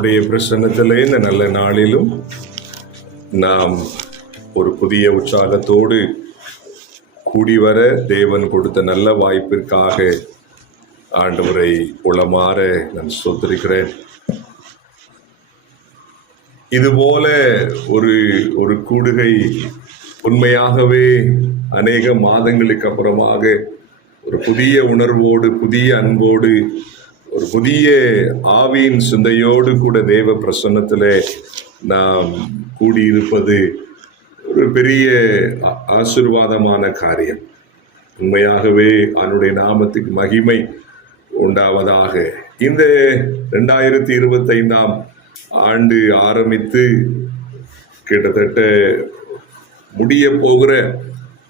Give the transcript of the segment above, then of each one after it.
அவருடைய பிரசன்னத்திலே இந்த நல்ல நாளிலும் நாம் ஒரு புதிய உற்சாகத்தோடு கூடிவர தேவன் கொடுத்த நல்ல வாய்ப்பிற்காக ஆண்டவரை உளமாற நான் ஸ்தோத்திரிக்கிறேன். இதுபோல ஒரு கூடுகை உண்மையாகவே அநேக மாதங்களுக்கு அப்புறமாக ஒரு புதிய உணர்வோடு, புதிய அன்போடு, ஒரு புதிய ஆவியின் சிந்தையோடு கூட தேவ பிரசன்னத்திலே நாம் கூடியிருப்பது ஒரு பெரிய ஆசீர்வாதமான காரியம். உண்மையாகவே அவனுடைய நாமத்துக்கு மகிமை உண்டாவதாக. இந்த 2025ஆம் ஆண்டு ஆரம்பித்து கிட்டத்தட்ட முடிய போகிற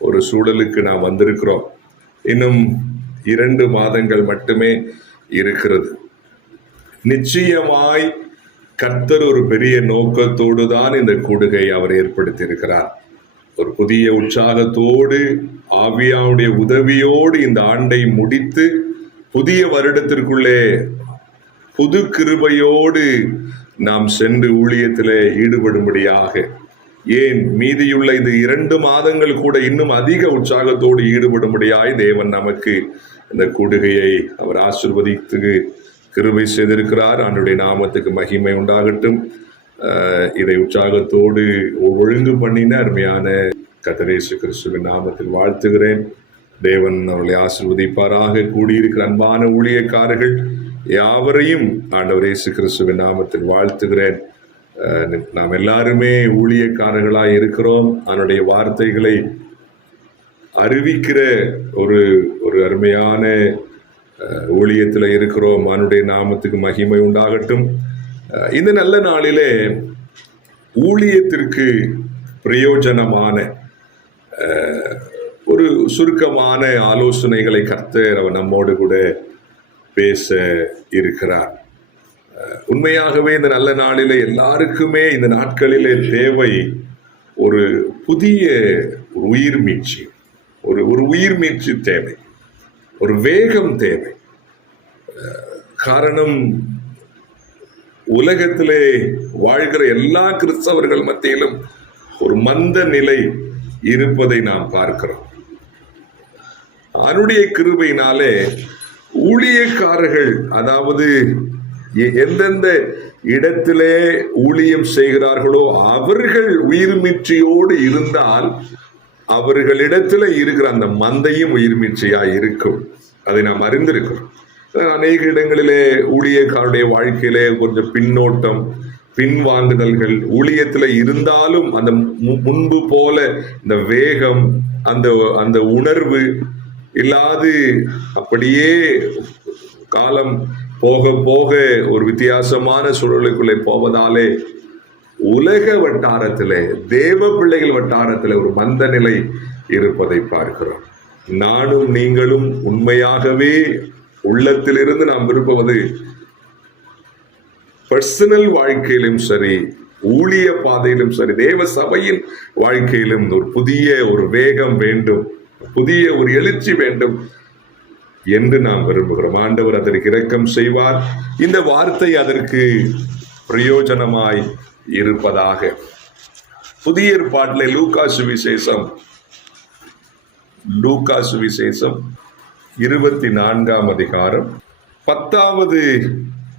ஒரு சூழலுக்கு நாம் வந்திருக்கிறோம். இன்னும் 2 மாதங்கள் மட்டுமே இருக்கிறது. நிச்சயமாய் கர்த்தர் ஒரு பெரிய நோக்கத்தோடு தான் இந்த கூடுகை அவர் ஏற்படுத்தி இருக்கிறார். ஒரு புதிய உற்சாகத்தோடு, ஆவியாவுடைய உதவியோடு இந்த ஆண்டை முடித்து புதிய வருடத்திற்குள்ளே புது கிருபையோடு நாம் சென்று ஊழியத்திலே ஈடுபடும்படியாக, ஏன் மீதியுள்ள இந்த 2 மாதங்கள் கூட இன்னும் அதிக உற்சாகத்தோடு ஈடுபடும்படியாய் தேவன் நமக்கு இந்த கூடுகையை அவர் ஆசீர்வதித்து கிருபை செய்திருக்கிறார். அவனுடைய நாமத்துக்கு மகிமை உண்டாகட்டும். இதை உற்சாகத்தோடு ஒழுங்கு பண்ணின அருமையான கர்த்தர் இயேசு கிறிஸ்துவின் நாமத்தில் வாழ்த்துகிறேன். தேவன் அவர்களை ஆசீர்வதிப்பாராக. கூடியிருக்கிற அன்பான ஊழியக்காரர்கள் யாவரையும் ஆண்டவர் இயேசு கிறிஸ்துவின் நாமத்தில் வாழ்த்துகிறேன். நாம் எல்லாருமே ஊழியக்காரர்களாய் இருக்கிறோம். அவனுடைய வார்த்தைகளை அறிவிக்கிற ஒரு அருமையான ஊழியத்தில் இருக்கிறோம். அவனுடைய நாமத்துக்கு மகிமை உண்டாகட்டும். இந்த நல்ல நாளிலே ஊழியத்திற்கு பிரயோஜனமான ஒரு சுருக்கமான ஆலோசனைகளை கர்த்தர் அவர் நம்மோடு கூட பேச இருக்கிறார். உண்மையாகவே இந்த நல்ல நாளிலே எல்லாருக்குமே இந்த நாட்களிலே தேவை ஒரு புதிய உயிர் மீட்சி, ஒரு உயிர் மீட்சி தேவை, ஒரு வேகம் தேவை. காரணம், உலகத்திலே வாழ்கிற எல்லா கிறிஸ்தவர்கள் மத்தியிலும் ஒரு மந்த நிலை இருப்பதை நாம் பார்க்கிறோம். அவருடைய கிருபையினாலே ஊழியக்காரர்கள், அதாவது எந்தெந்த இடத்திலே ஊழியம் செய்கிறார்களோ அவர்கள் உயிர் மீட்சியோடு இருந்தால் அவர்களிடத்துல இருக்கிற அந்த மந்தையும் உயிர் மீட்சியா இருக்கும். அதை நாம் அறிந்திருக்கிறோம். அநேக இடங்களிலே ஊழியக்காருடைய வாழ்க்கையிலே கொஞ்சம் பின்னோட்டம், பின்வாங்குதல்கள் ஊழியத்துல இருந்தாலும் அந்த முன்பு போல இந்த வேகம், அந்த உணர்வு இல்லாது அப்படியே காலம் போக போக ஒரு வித்தியாசமான சூழலுக்குள்ளே போவதாலே உலக வட்டாரத்திலே, தேவ பிள்ளைகள் வட்டாரத்திலே ஒரு மந்த நிலை இருப்பதை பார்க்கிறோம். நானும் நீங்களும் உண்மையாகவே உள்ளத்திலிருந்து நாம் விரும்புவது பர்சனல் வாழ்க்கையிலும் சரி, ஊழிய பாதையிலும் சரி, தேவ சபையின் வாழ்க்கையிலும் ஒரு புதிய ஒரு வேகம் வேண்டும், புதிய ஒரு எழுச்சி வேண்டும் என்று நாம் விரும்புகிறோம். ஆண்டவர் அதற்கு இரக்கம் செய்வார். இந்த வார்த்தை அதற்கு பிரயோஜனமாய் இருப்பதாக. புதிய ஏற்பாட்டிலே லூக்கா சுவிசேஷம் 24ஆம் அதிகாரம் 10வது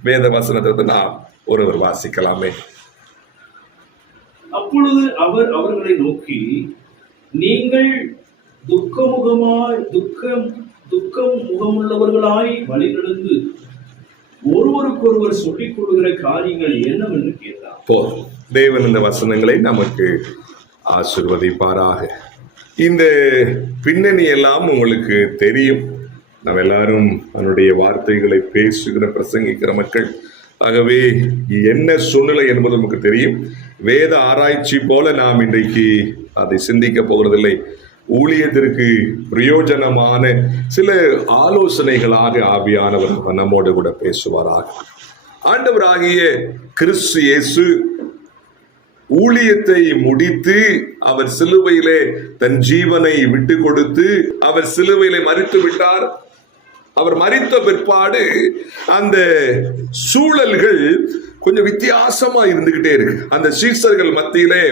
வேத வசனத்தை நாம் ஒருவர் வாசிக்கலாமே. அப்பொழுது அவர் அவர்களை நோக்கி, நீங்கள் துக்கம் முகமுள்ளவர்களாய் வழிநடந்து ஒருவருக்கொருவர் சொல்லிக் கொள்கிற காரியங்கள் என்னவென்று கேட்டார். போதும். தேவன் இந்த வசனங்களை நமக்கு ஆசீர்வதிப்பாராக. இந்த பின்னணி எல்லாம் உங்களுக்கு தெரியும். நாம் எல்லாரும் அவனுடைய வார்த்தைகளை பேசுகிற, பிரசங்கிக்கிற மக்கள். ஆகவே என்ன சூழ்நிலை என்பது நமக்கு தெரியும். வேத ஆராய்ச்சி போல நாம் இன்றைக்கு அதை சிந்திக்க போகிறதில்லை. ஊழியத்திற்கு பிரயோஜனமான சில ஆலோசனைகளாக ஆவியானவர் நம்மோடு கூட பேசுவாராக. ஆண்டவராகிய கிறிஸ்து இயேசு ஊழியத்தை முடித்து அவர் சிலுவையிலே தன் ஜீவனை விட்டு கொடுத்து அவர் சிலுவையிலே மரித்து விட்டார். அவர் மரித்த பிற்பாடு அந்த சூழல்கள் கொஞ்சம் வித்தியாசமா இருந்துகிட்டே இருக்கு. அந்த சீஷர்கள் மத்தியிலே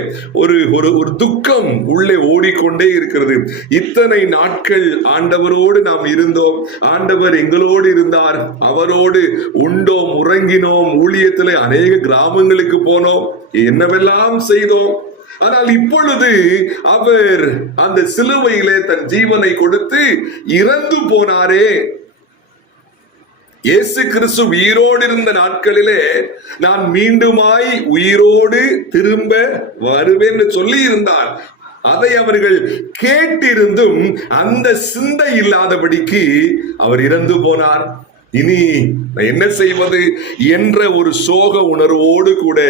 ஒரு ஒரு துக்கம் உள்ளே ஓடிக்கொண்டே இருக்கிறது. இத்தனை நாட்கள் ஆண்டவரோடு நாம் இருந்தோம், ஆண்டவர் எங்களோடு இருந்தார், அவரோடு உண்டோம், உறங்கினோம், ஊழியத்திலே அநேக கிராமங்களுக்கு போனோம், என்னவெல்லாம் செய்தோம். ஆனால் இப்பொழுது அவர் அந்த சிலுவையிலே தன் ஜீவனை கொடுத்து இறந்து போனாரே. இயேசு கிறிஸ்து உயிரோடு இருந்த நாட்களிலே நான் மீண்டுமாய் உயிரோடு திரும்ப வருவேன் என்று சொல்லி இருந்தார். அதை அவர்கள் கேட்டிருந்தும் அந்த சிந்தை இல்லாதபடிக்கு அவர் இறந்து போனார். இனி என்ன செய்வது என்ற ஒரு சோக உணர்வோடு கூட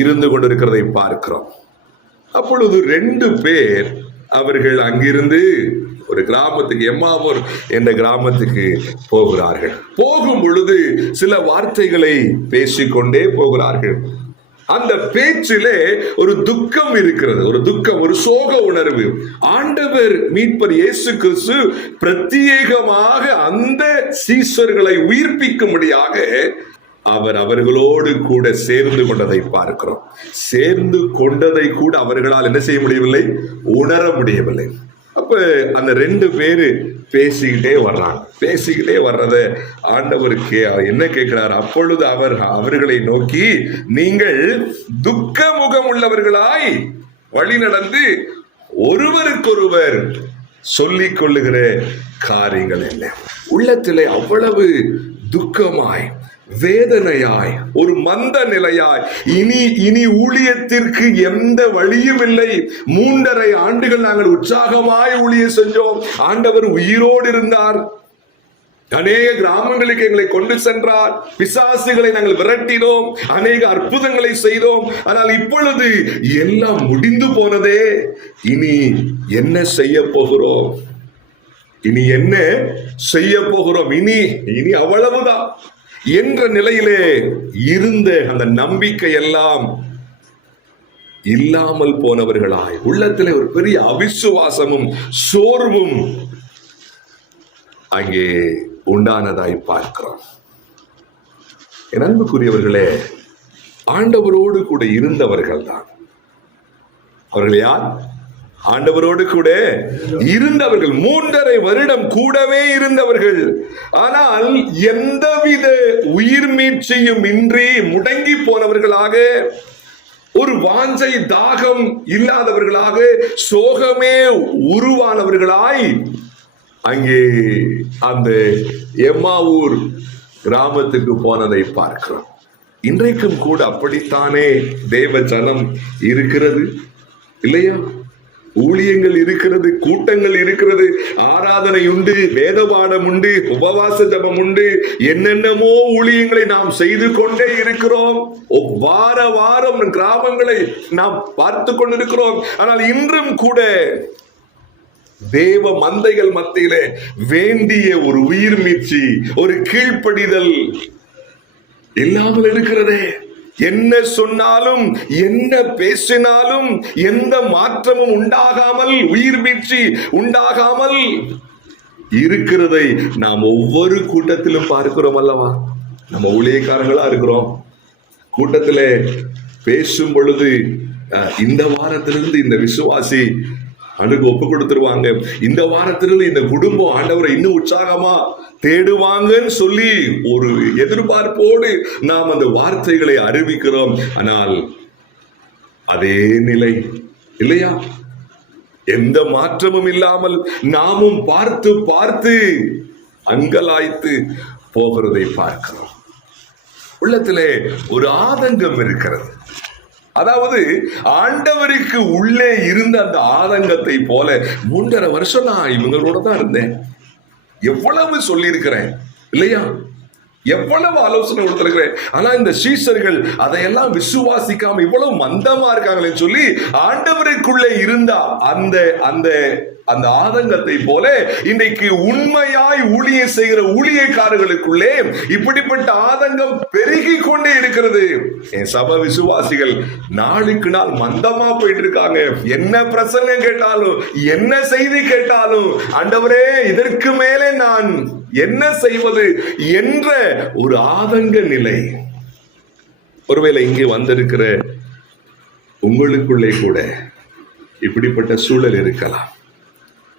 இருந்து கொண்டிருக்கிறதை பார்க்கிறோம். அப்பொழுது 2 பேர் அவர்கள் அங்கிருந்து ஒரு கிராமத்துக்கு, எம்மாவூர் என்ற கிராமத்துக்கு போகிறார்கள். போகும் பொழுது சில வார்த்தைகளை பேசிக்கொண்டே போகிறார்கள். அந்த பேச்சிலே ஒரு துக்கம் இருக்கிறது, ஒரு துக்கம், ஒரு சோக உணர்வு. ஆண்டவர் மீட்பர் இயேசு கிறிஸ்து பிரத்யேகமாக அந்த சீஷர்களை உயிர்ப்பிக்கும்படியாக அவர் அவர்களோடு கூட சேர்ந்து கொண்டதை பார்க்கிறோம். சேர்ந்து கொண்டதை கூட அவர்களால் என்ன செய்ய முடியவில்லை, உணர முடியவில்லை. அப்ப அந்த 2 பேரு பேசிக்கிட்டே வர்றாங்க. பேசிக்கிட்டே வர்றத ஆண்டவருக்கு என்ன கேட்கிறார்? அப்பொழுது அவர் அவர்களை நோக்கி, நீங்கள் துக்க முகம் உள்ளவர்களாய் வழி நடந்து ஒருவருக்கொருவர் சொல்லிக் கொள்ளுகிற காரியங்கள் என்ன? உள்ளத்திலே அவ்வளவு துக்கமாய், வேதனையாய், ஒரு மந்த நிலையாய், இனி ஊழியத்திற்கு எந்த வழியும் இல்லை. 3.5 ஆண்டுகள் நாங்கள் உற்சாகமாய் ஊழியம் செஞ்சோம், ஆண்டவர் உயிரோடு இருந்தார், அநேக கிராமங்களுக்கு எங்களை கொண்டு சென்றார், பிசாசுகளை நாங்கள் விரட்டினோம், அநேக அற்புதங்களை செய்தோம். ஆனால் இப்பொழுது எல்லாம் முடிந்து போனதே, இனி என்ன செய்ய போகிறோம்? இனி என்ன செய்ய போகிறோம்? இனி அவ்வளவுதான் என்ற நிலையிலே இருந்த அந்த நம்பிக்கை எல்லாம் இல்லாமல் போனவர்களாய், உள்ளத்திலே ஒரு பெரிய அவிசுவாசமும் சோர்வும் அங்கே உண்டானதாய் பார்க்கிறோம். என் அன்புக்குரியவர்களே, ஆண்டவரோடு கூட இருந்தவர்கள் தான் அவர்கள். யார்? ஆண்டவரோடு கூட இருந்தவர்கள், 3.5 வருடம் கூடவே இருந்தவர்கள். ஆனால் எந்தவித உயிர் மீட்சியும் இன்றி முடங்கி போனவர்களாக, ஒரு வாஞ்சை தாகம் இல்லாதவர்களாக, சோகமே உருவானவர்களாய் அங்கே அந்த எம்மாவூர் கிராமத்துக்கு போனதை பார்க்கிறோம். இன்றைக்கும் கூட அப்படித்தானே தேவ ஜனம் இருக்கிறது, இல்லையா? ஊழியங்கள் இருக்கிறது, கூட்டங்கள் இருக்கிறது, ஆராதனை உண்டு, வேத பாடம் உண்டு, உபவாச ஜபம் உண்டு, என்னென்னமோ ஊழியங்களை நாம் செய்து கொண்டே இருக்கிறோம். வாரம் கிராமங்களை நாம் பார்த்து கொண்டிருக்கிறோம். ஆனால் இன்றும் கூட தேவ மந்தைகள் மத்தியிலே வேண்டிய ஒரு உயிர் மீட்சி, ஒரு கீழ்ப்படிதல் இல்லாமல் இருக்கிறதே. என்ன சொன்னாலும், என்ன பேசினாலும் எந்த மாற்றமும் உண்டாகாமல், உயிர் மீட்சி உண்டாகாமல் இருக்கிறதை நாம் ஒவ்வொரு கூட்டத்திலும் பார்க்கிறோம் அல்லவா? நம்ம ஊழியக்காரங்களா இருக்கிறோம், கூட்டத்திலே பேசும் பொழுது இந்த வாரத்திலிருந்து இந்த விசுவாசி அனுக்கு ஒப்பு கொடுத்துருவாங்க, இந்த வாரத்திலிருந்து இந்த குடும்பம் ஆண்டவரை இன்னும் உற்சாகமா தேடுவாங்கன்னு சொல்லி ஒரு எதிர்பார்ப்போடு நாம் அந்த வார்த்தைகளை அறிவிக்கிறோம். ஆனால் அதே நிலை இல்லையா? எந்த மாற்றமும் இல்லாமல் நாமும் பார்த்து பார்த்து அங்கலாய்த்து போகிறதை பார்க்கிறோம். உள்ளத்திலே ஒரு ஆதங்கம் இருக்கிறது. அதாவது ஆண்டவருக்கு உள்ளே இருந்த அந்த ஆதங்கத்தை போல 3.5 வருஷம் நான் இவங்களோட தான் இருந்தேன், எவ்வளவு சொல்லி இருக்கிறேன் இல்லையா, எவ்வளவு ஆலோசனை கொடுத்திருக்கிறேன். ஆனா இந்த சீஷர்கள் அதையெல்லாம் விசுவாசிக்காம இவ்வளவு மந்தமா இருக்காங்களேன்னு சொல்லி ஆண்டவருக்குள்ளே இருந்தா அந்த அந்த அந்த ஆதங்கத்தை போல இன்றைக்கு உண்மையாய் ஊழியம் செய்கிற ஊழியக்காரர்களுக்குள்ளே இப்படிப்பட்ட ஆதங்கம் பெருகி கொண்டே இருக்கிறது. என் சபை விசுவாசிகள் நாளுக்கு நாள் மந்தமா போயிட்டு இருக்காங்க. என்ன பிரசங்கம் கேட்டாலும், என்ன செய்தி கேட்டாலும், ஆண்டவரே இதற்கு மேலே நான் என்ன செய்வது என்ற ஒரு ஆதங்க நிலை. ஒருவேளை இங்கே வந்திருக்கிற உங்களுக்குள்ளே கூட இப்படிப்பட்ட சூழல் இருக்கலாம்.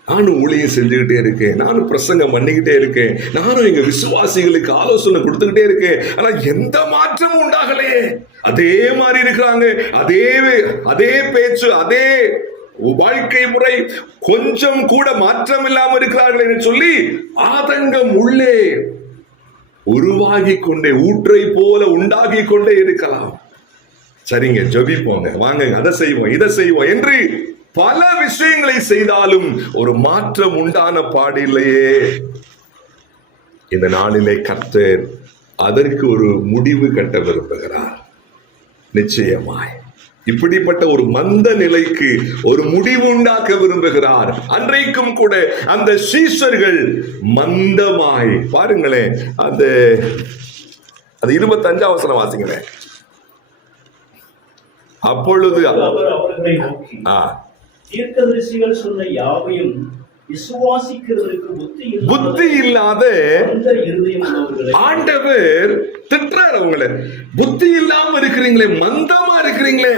நானும் ஊழியம் செஞ்சுக்கிட்டே இருக்கேன், நானும் பிரசங்கம் பண்ணிக்கிட்டே இருக்கேன், நானும் எங்க விசுவாசிகளுக்கு ஆலோசனை கொடுத்துக்கிட்டே இருக்கேன், ஆனா எந்த மாற்றமும் உண்டாகலையே. அதே மாதிரி இருக்கிறாங்க, அதே பேச்சு, அதே வாழ்க்கை முறை, கொஞ்சம் கூட மாற்றம் இல்லாம இருக்கிறார்கள் என்று சொல்லி ஆதங்கம் உள்ளே உருவாகி கொண்டே, ஊற்றை போல உண்டாகி கொண்டே இருக்கலாம். சரிங்க, ஜெபிப்போங்க, வாங்க, அதை செய்வோம், இதை செய்வோம் என்று பல விஷயங்களை செய்தாலும் ஒரு மாற்றம் உண்டான பாடில்லையே. இந்த நாளிலே கர்த்தர் அதற்கு ஒரு முடிவு கட்ட விரும்புகிறார். நிச்சயமாய் இப்படிப்பட்ட ஒரு மந்த நிலைக்கு ஒரு முடிவு உண்டாக்க விரும்புகிறார். அன்றைக்கும் கூட அந்த சீஷர்கள் மந்தமாய், பாருங்களேன், அந்த 25 வசனம் வாசிங்களேன். அப்பொழுது அவர் அவர்களை நோக்கி, தீர்க்கதரிசிகள் சொன்ன யாவையும் விசுவாசிக்கிறதற்கு புத்தி இல்லாத ஆண்டவர் திட்டுறார். அவங்கள புத்தி இல்லாம இருக்கிறீங்களே, மந்தமா இருக்கிறீங்களே.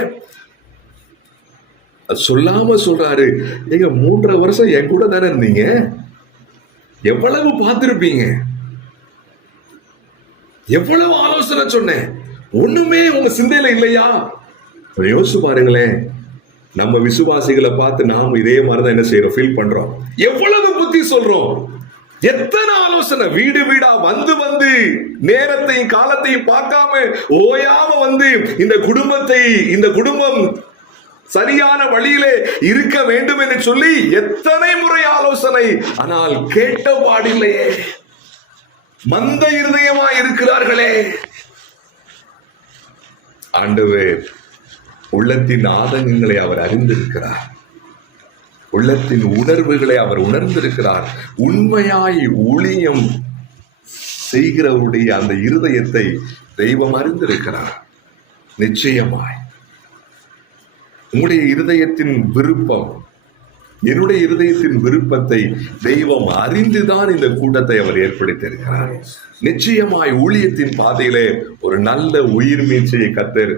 சொல்லாம சொல்றாரு, நீங்க 3.5 வருஷம் என் கூட தானே இருந்தீங்க, எவ்வளவு பார்த்திருப்பீங்க, எவ்வளவு ஆலோசனை சொன்னேன், ஒண்ணுமே உங்க சிந்தையில இல்லையா? யோசிச்சு பாருங்களேன். நம்ம விசுவாசிகளை பார்த்து நாம் இதே மாதிரிதான் என்ன செய்யறோம், ஃபீல் பண்றோம். எவ்வளவு புத்தி சொல்றோம், எத்தனை ஆலோசனை, வீடு வீடா வந்து வந்து நேரத்தையும் காலத்தையும் பார்க்காம ஓயாம வந்து இந்த குடும்பம் சரியான வழியிலே இருக்க வேண்டும் என்று சொல்லி எத்தனை முறை ஆலோசனை, ஆனால் கேட்ட பாடில்லையே. மந்த இருதயமா இருக்கிறார்களே. ஆண்டவர் உள்ளத்தின் ஆதங்கங்களை அவர் அறிந்திருக்கிறார், உள்ளத்தின் உணர்வுகளை அவர் உணர்ந்திருக்கிறார். உண்மையாய் ஊழியம் செய்கிறவருடைய அந்த இருதயத்தை தெய்வம் அறிந்திருக்கிறார். நிச்சயமாய் உங்களுடைய இருதயத்தின் விருப்பம், என்னுடைய இருதயத்தின் விருப்பத்தை தெய்வம் அறிந்துதான் இந்த கூட்டத்தை அவர் ஏற்படுத்தியிருக்கிறார். நிச்சயமாய் ஊழியத்தின் பாதையிலே ஒரு நல்ல உயிர் மீட்சியை கர்த்தர்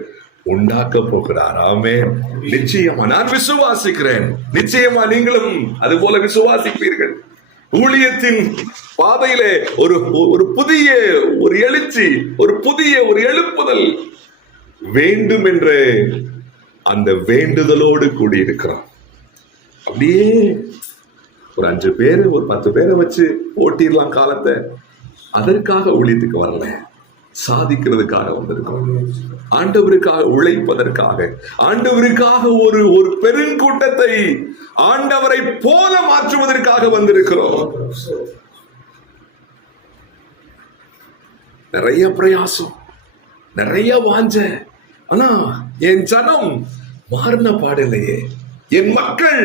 உண்டாக்க போகிறார். ஆமென். நிச்சயமா நான் விசுவாசிக்கிறேன், நிச்சயமா நீங்களும் அது போல விசுவாசிப்பீர்கள். ஊழியத்தின் பாதையிலே ஒரு புதிய ஒரு எழுச்சி, ஒரு புதிய ஒரு எழுப்புதல் வேண்டும் என்ற அந்த வேண்டுதலோடு கூடியிருக்கிறோம். அப்படியே ஒரு 5 பேர், ஒரு 10 பேரை வச்சு ஓட்டிடலாம் காலத்தை. அதற்காக ஊழியத்துக்கு வரல, சாதிக்கிறதுக்காக வந்திருக்கோம். ஆண்டவருக்காக உழைப்பதற்காக, ஆண்டவருக்காக ஒரு பெருங்கூட்டத்தை ஆண்டவரை போல மாற்றுவதற்காக வந்திருக்கிறோம். நிறைய பிரயாசம், நிறைய வாஞ்ச, ஆனா என் ஜனம் மாறின பாடில்லையே. என் மக்கள்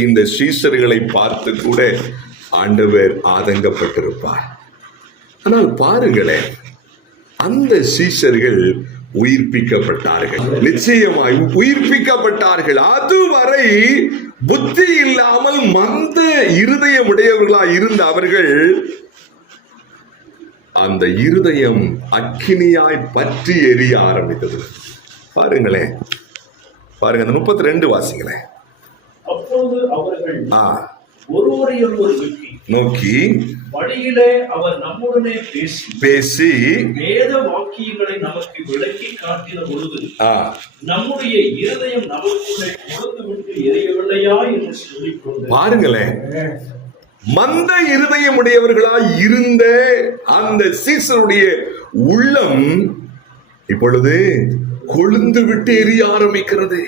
இந்த சீஷர்களை பார்த்து கூட ஆண்டவர் ஆதங்கப்பட்டிருப்பார். ஆனால் பாருங்களேன், அந்த சீஷர்கள் உயிர்ப்பிக்கப்பட்டார்கள். நிச்சயமாய் உயிர்ப்பிக்கப்பட்டார்கள். அதுவரை புத்தி இல்லாமல் மந்த இருதயமுடையவர்களாய் இருந்த அவர்கள், அந்த இருதயம் அக்கினியாய் பற்றி எரிய ஆரம்பித்தது. பாருங்களேன், பாருங்க, அந்த 32 வாசிங்களேன். அப்பொழுது அவர்கள் ஒருவரையொருவர் நோக்கி, வழியிலே அவர் நம்முடனே பேசி வேத வாக்கியங்களை நமக்கு விளக்கி காட்டின பொழுது நம்முடைய இருதயம் நமக்குள்ளே கொழுந்து விட்டு எரியவில்லையா என்று சொல்லிக்கொண்டு. பாருங்களேன், மந்த இருதயமுடையவர்களாய் இருந்த அந்த சீசருடைய உள்ளம் இப்பொழுது கொழுந்து விட்டு எரிய ஆரம்பிக்கிறது.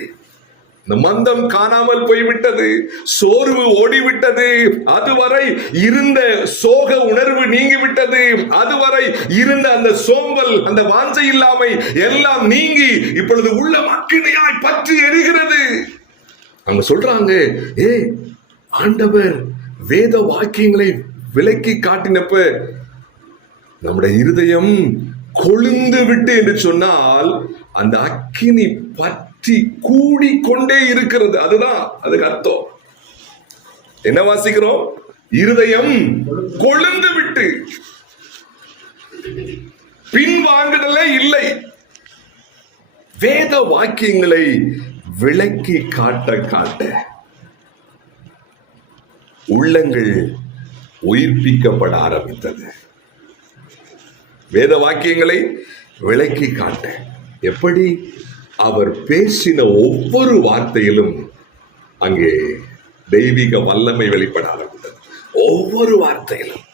இந்த மந்தம் காணாமல் போய்விட்டது, சோர்வு ஓடிவிட்டது, அதுவரை இருந்த சோக உணர்வு நீங்கிவிட்டது, அதுவரை இருந்த அந்த சோம்பல், அந்த வாஞ்சை இல்லாமை எல்லாம் நீங்கி இப்பொழுது உள்ள அக்கினியாய் பற்றி எரிகிறது. அவங்க சொல்றாங்க, ஆண்டவர் வேத வாக்கியங்களை விலக்கி காட்டினப்ப நம்முடைய இருதயம் கொழுந்து விட்டு என்று சொன்னால் அந்த அக்கினி பற்றி கூடிக்கொண்டே இருக்கிறது. அதுதான் அதுக்கு அர்த்தம். என்ன வாசிக்கிறோம்? இருதயம் கொழுந்து விட்டு. பின்வாங்குதலே இல்லை. வேத வாக்கியங்களை விளக்கி காட்ட உள்ளங்கள் உயிர்ப்பிக்கப்பட ஆரம்பித்தது. வேத வாக்கியங்களை விளக்கி காட்ட எப்படி அவர் பேசின ஒவ்வொரு வார்த்தையிலும் அங்கே தெய்வீக வல்லமை வெளிப்பட ஆரம்பித்தது. ஒவ்வொரு வார்த்தையிலும்,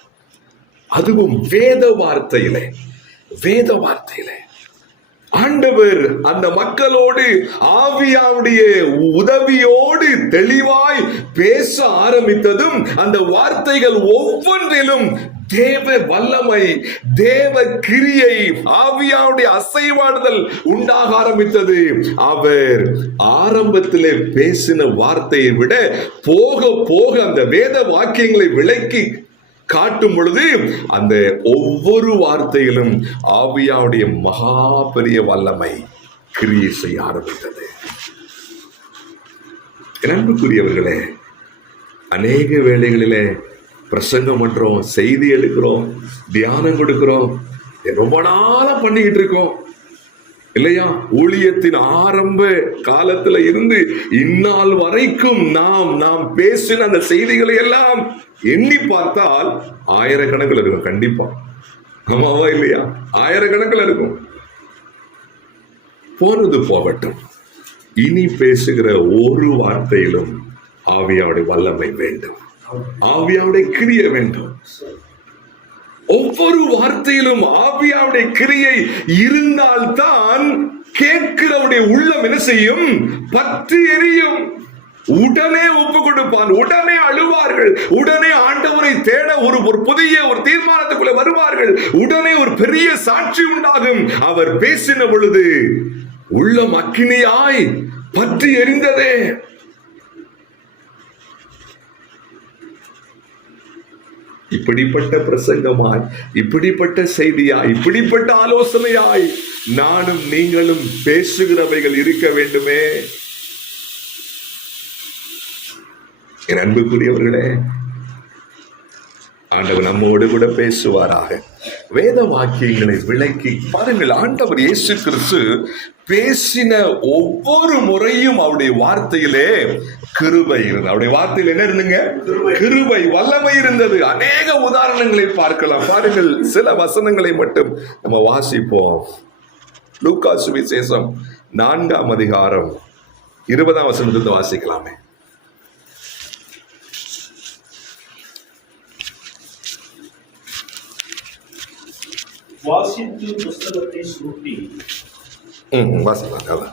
அதுவும் வேத வார்த்தையிலே ஆண்டவர் அந்த மக்களோடு ஆவியாவுடைய உதவியோடு தெளிவாய் பேச ஆரம்பித்ததும் அந்த வார்த்தைகள் ஒவ்வொன்றிலும் தேவ வல்லமை, தேவ கிரியை, ஆவியாவுடைய அசைவாடுதல் உண்டாக ஆரம்பித்தது. அவர் ஆரம்பத்திலே பேசின வார்த்தையை விட போக போக அந்த வேத வாக்கியங்களை விளக்கி காட்டும் பொழுது அந்த ஒவ்வொரு வார்த்தையிலும் ஆவியாவுடைய மகா பெரிய வல்லமை கிரியை செய்ய ஆரம்பித்தது. அன்புக்குரியவர்களே, அநேக வேளைகளிலே பிரசங்கம் பண்றோம், செய்தி எடுக்கிறோம், தியானம் கொடுக்கிறோம், ரொம்ப நாளா பண்ணிக்கிட்டு இருக்கோம் இல்லையா? ஊழியத்தின் ஆரம்ப காலத்துல இருந்து இந்நாள் வரைக்கும் நாம் பேசின அந்த செய்திகளை எல்லாம் எண்ணி பார்த்தால் ஆயிரக்கணக்கில் இருக்கும். கண்டிப்பா, ஆமாவா இல்லையா? ஆயிரக்கணக்கில் இருக்கும். போனது போகட்டும். இனி பேசுகிற ஒரு வார்த்தையிலும் ஆவியாவுடைய வல்லமை வேண்டும், ஆவியாவுடைய கிரியை வேண்டும். ஒவ்வொரு வார்த்தையிலும் ஆவியாவுடைய கிரியை இருந்தால்தான் கேட்கிறவருடைய உள்ளம் என்ன செய்யும்? பற்றி எரியும். உடனே ஒப்பு கொடுப்பான், உடனே அழுவார்கள், உடனே ஆண்டவரை தேட ஒரு புதிய ஒரு தீர்மானத்துக்குள்ள வருவார்கள், உடனே ஒரு பெரிய சாட்சி உண்டாகும். அவர் பேசின பொழுது உள்ளம் அக்கினியாய் பற்றி எரிந்ததே. இப்படிப்பட்ட பிரசங்கமாய், இப்படிப்பட்ட செய்தியாய், இப்படிப்பட்ட ஆலோசனையாய் நானும் நீங்களும் பேசுகிறவைகள் இருக்க வேண்டுமே. என் அன்புக்குரியவர்களே, ஆண்டவர் நம்மோடு கூட பேசுவாராக. வேத வாக்கியங்களை விளக்கி பாருங்கள். ஆண்டவர் இயேசு கிறிஸ்து பேசின ஒவ்வொரு முறையும் அவருடைய வார்த்தையிலே கிருபை இருந்தது. அவருடைய வார்த்தையில் என்ன இருந்துங்க? கிருபை, வல்லமை இருந்தது. அநேக உதாரணங்களை பார்க்கலாம். பாருங்கள், சில வசனங்களை மட்டும் நம்ம வாசிப்போம். லூக்கா சுவிசேஷம் 4ஆம் அதிகாரம் 20ஆம் வசனத்தை வாசிக்கலாமே. வாசித்து புஸ்தகத்தை சுருட்டி வாசிக்கலாம்.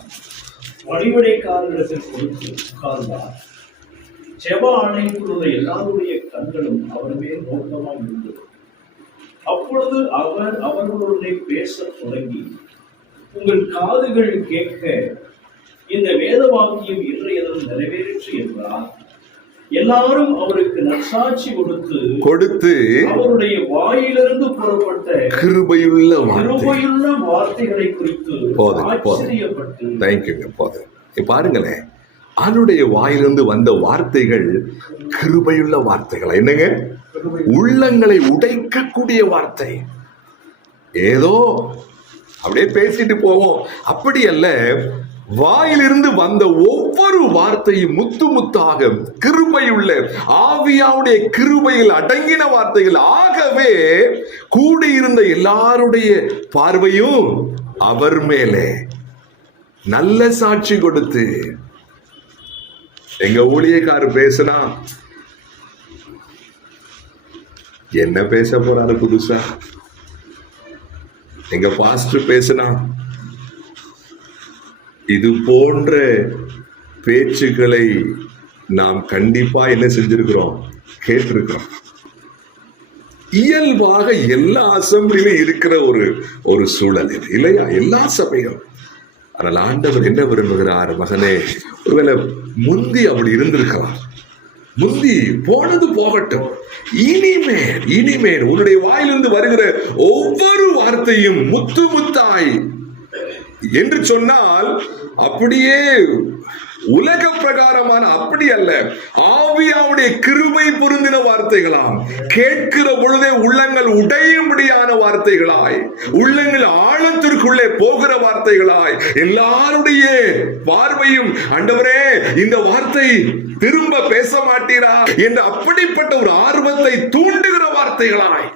வழிவடைக்காரரிடத்தில் கொடுத்து உட்கார்ந்தார். ஜெப ஆணைக்குள்ள எல்லாருடைய கண்களும் அவர் மேல் நோக்கமாக இருந்தது. அப்பொழுது அவர் அவர்களுடைய பேசத் தொடங்கி, உங்கள் காதுகள் கேட்க இந்த வேத வாக்கியம் இன்றையதும் நிறைவேறிற்று என்றார். எல்லாரும் அவருக்கு நற்சாட்சி கொடுத்து அவருடைய வாயிலிருந்து புறப்பட்ட கிருபையுள்ள வார்த்தைகளை குறித்து ஆச்சரியப்பட்டு. தேங்க்யூங்க. போதும். பாருங்களேன், அவருடைய வாயிலிருந்து வந்த வார்த்தைகள் கிருபையுள்ள வார்த்தைகள். என்னங்க? உள்ளங்களை உடைக்கக்கூடிய வார்த்தை. ஏதோ அப்படியே பேசிட்டு போவோம் அப்படி அல்ல. வாயிலிருந்து வந்த ஒவ்வொரு வார்த்தையும் முத்து முத்தாக கிருபையுள்ள, ஆவியாவுடைய கிருபையில் அடங்கின வார்த்தைகள். ஆகவே கூடியிருந்த எல்லாருடைய பார்வையும் அவர் மேலே நல்ல சாட்சி கொடுத்து. எங்க ஊழியக்காரர் பேசினா என்ன பேச போறாரு புதுசா? எங்க பாஸ்டர் பேசினா இது போன்ற பேச்சுக்களை நாம் கண்டிப்பா என்ன செஞ்சிருக்கிறோம்? கேட்டிருக்கிறோம். இயல்பாக எல்லா அசம்பிளிலும் இருக்கிற ஒரு சூழல் இது இல்லையா? எல்லா சபையும். ஆனால் ஆண்டவர் என்ன விரும்புகிறார்? மகனே, ஒருவேளை முந்தி அப்படி இருந்திருக்கலாம். முந்தி போனது போகட்டும். இனிமேல் உன்னுடைய வாயிலிருந்து வருகிற ஒவ்வொரு வார்த்தையும் முத்து முத்தாய் என்று சொன்னால் அப்படியே உலக பிரகாரமான, அப்படி அல்ல, ஆவியாவுடைய கிருபை பொருந்தின வார்த்தைகளாம். கேட்கிற பொழுதே உள்ளங்கள் உடையும்படியான வார்த்தைகளாய், உள்ளங்கள் ஆழத்திற்குள்ளே போகிற வார்த்தைகளாய், எல்லாருடைய பார்வையும் ஆண்டவரே இந்த வார்த்தை திரும்ப பேச மாட்டீரா என்று அப்படிப்பட்ட ஒரு ஆர்வத்தை தூண்டுகிற வார்த்தைகளாய்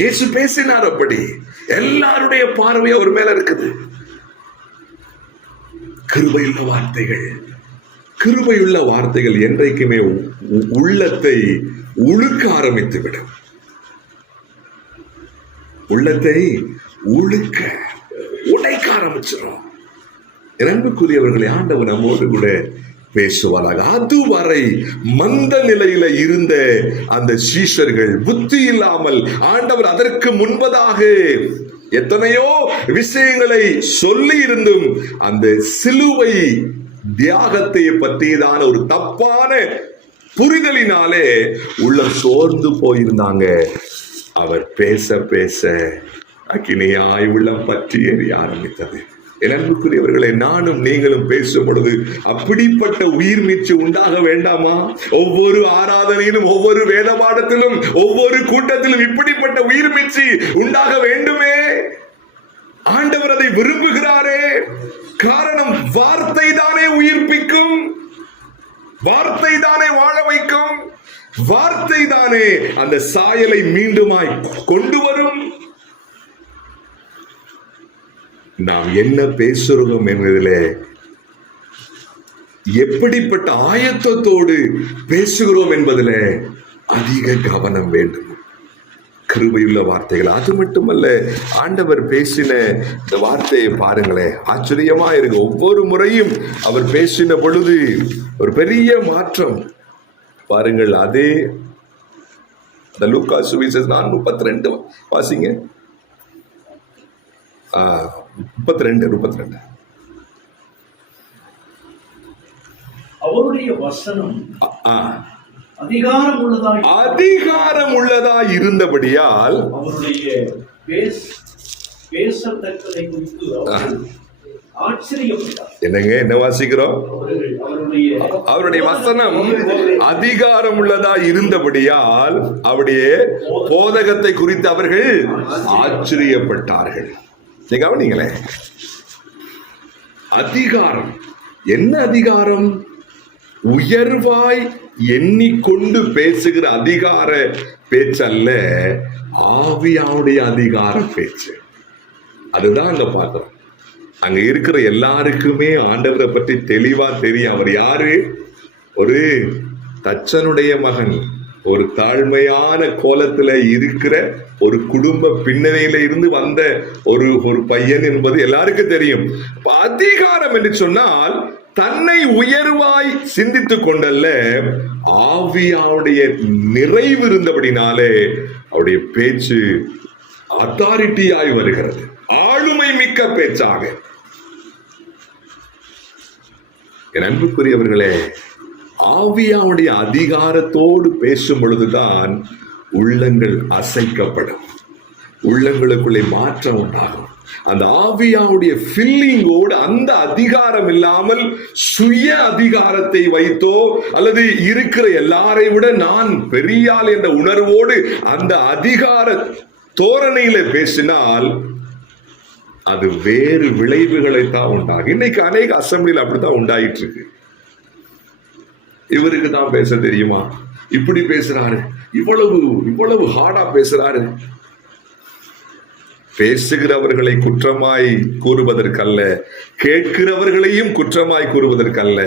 இயேசு பேசினார். அப்படி எல்லாருடைய பார்வை அவர் மேல இருக்குது. கிருபையுள்ள வார்த்தைகள், கிருபையுள்ள வார்த்தைகள் என்றைக்குமே உள்ளத்தை உழுக்க ஆரம்பித்து விடும். உள்ளத்தை உழுக்க, உடைக்க ஆரம்பிச்சிடும். அன்புக்குரியவர்களை, ஆண்டவர் நம்மோடு கூட பேசுவாராக. அதுவரை மந்த நிலையில இருந்த அந்த சீஷர்கள் புத்தி இல்லாமல், ஆண்டவர் அதற்கு முன்பதாக எத்தனையோ விஷயங்களை சொல்லி இருந்தும் அந்த சிலுவை தியாகத்தை பற்றியதான ஒரு தப்பான புரிதலினாலே உள்ளம் சோர்ந்து போயிருந்தாங்க. அவர் பேச பேச அக்கினியாய் உள்ளம் பற்றி எரிய ஆரம்பித்தது. அன்புக்குரியவர்களை, நானும் நீங்களும் பேசும் பொழுது அப்படிப்பட்ட உயிர் மீட்சி உண்டாக வேண்டாமா? ஒவ்வொரு ஆராதனையிலும், ஒவ்வொரு வேத பாடத்திலும், ஒவ்வொரு கூட்டத்திலும் இப்படிப்பட்ட உயிர் மீட்சி உண்டாக வேண்டுமே. ஆண்டவர் அதை விரும்புகிறாரே. காரணம், வார்த்தை தானே உயிர்ப்பிக்கும், வார்த்தை தானே வாழ வைக்கும், வார்த்தை தானே அந்த சாயலை மீண்டுமாய் கொண்டு வரும். நாம் என்ன பேசுகிறோம் என்பதிலே எப்படிப்பட்ட ஆயத்தத்தோடு பேசுகிறோம் என்பதிலே அதிக கவனம் வேண்டும். கிருபையுள்ள வார்த்தைகள். அது மட்டுமல்ல, ஆண்டவர் பேசின இந்த வார்த்தையை பாருங்களேன், ஆச்சரியமா இருக்கு. ஒவ்வொரு முறையும் அவர் பேசின பொழுது ஒரு பெரிய மாற்றம் பாருங்கள். அதே லூக்கா சுவிசேஷம் 4:32 வாசிங்க. 32. அவருடைய வசனம் அதிகாரம் உள்ளதாய் இருந்தபடியால் அவருடைய பேசத்தக்கதை குறித்து ஆச்சரியப்பட்டார். என்னங்க, என்ன வாசிக்கிறோம்? அவருடைய வசனம் அதிகாரம் உள்ளதாய் இருந்தபடியால் அவருடைய போதகத்தை குறித்து அவர்கள் ஆச்சரியப்பட்டார்கள். நீங்க கவனிங்களே, அதிகாரம் என்ன? அதிகாரம் உயர்வாய் எண்ணிக்கொண்டு பேசுகிற அதிகார பேச்சல்ல, ஆவியாவுடைய அதிகார பேச்சு. அதுதான் அங்க பார்க்கிறோம். அங்க இருக்கிற எல்லாருக்குமே ஆண்டவரை பற்றி தெளிவா தெரியும். அவர் யாரு? ஒரு தச்சனுடைய மகன், ஒரு தாழ்மையான கோலத்துல இருக்கிற ஒரு குடும்ப பின்னணியில இருந்து வந்த ஒரு பையன் என்பது எல்லாருக்கும் தெரியும். அதிகாரம் என்று சொன்னால் தன்னை உயர்வாய் சிந்தித்துக் கொண்டல்ல, ஆவியாவுடைய நிறைவு இருந்தபடினாலே அவருடைய பேச்சு அத்தாரிட்டியாய் வருகிறது, ஆளுமை மிக்க பேச்சாக. என் அன்புக்குரியவர்களே, ஆவியாவுடைய அதிகாரத்தோடு பேசும் பொழுதுதான் உள்ளங்கள் அசைக்கப்படும், உள்ளங்களுக்குள்ளே மாற்றம் உண்டாகும். அந்த ஆவியாவுடைய ஃபில்லிங்கோடு, அந்த அதிகாரம் இல்லாமல் சுய அதிகாரத்தை வைத்தோ அல்லது இருக்கிற எல்லாரை விட நான் பெரியாள் என்ற உணர்வோடு அந்த அதிகார தோரணையில பேசினால் அது வேறு விளைவுகளை தான் உண்டாகும். இன்னைக்கு அநேக அசம்பிளியில் அப்படித்தான் உண்டாயிட்டு இருக்கு. இவருக்கு தான் பேச தெரியுமா, இப்படி பேசுறாரு, இவ்வளவு ஹார்டா பேசுறாரு. பேசுகிறவர்களை குற்றமாய் கூறுவதற்கல்ல, கேட்கிறவர்களையும் குற்றமாய் கூறுவதற்கல்ல,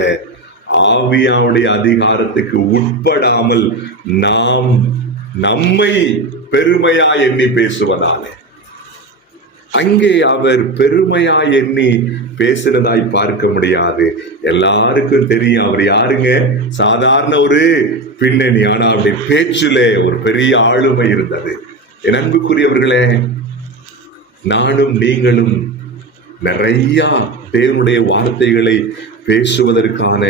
ஆவியாவுடைய அதிகாரத்துக்கு உட்படாமல் நாம் நம்மை பெருமையா எண்ணி பேசுவதாலே, அங்கே அவர் பெருமையா எண்ணி பேசுறதாய் பார்க்க முடியாது. எல்லாருக்கும் தெரியும் அவர் யாருங்க, சாதாரண ஒரு பின்னணி. ஆனா அவருடைய பேச்சுல ஒரு பெரிய ஆளுமை இருந்தது. என் அன்புக்குரியவர்களே, நானும் நீங்களும் நிறைய தேவனுடைய வார்த்தைகளை பேசுவதற்கான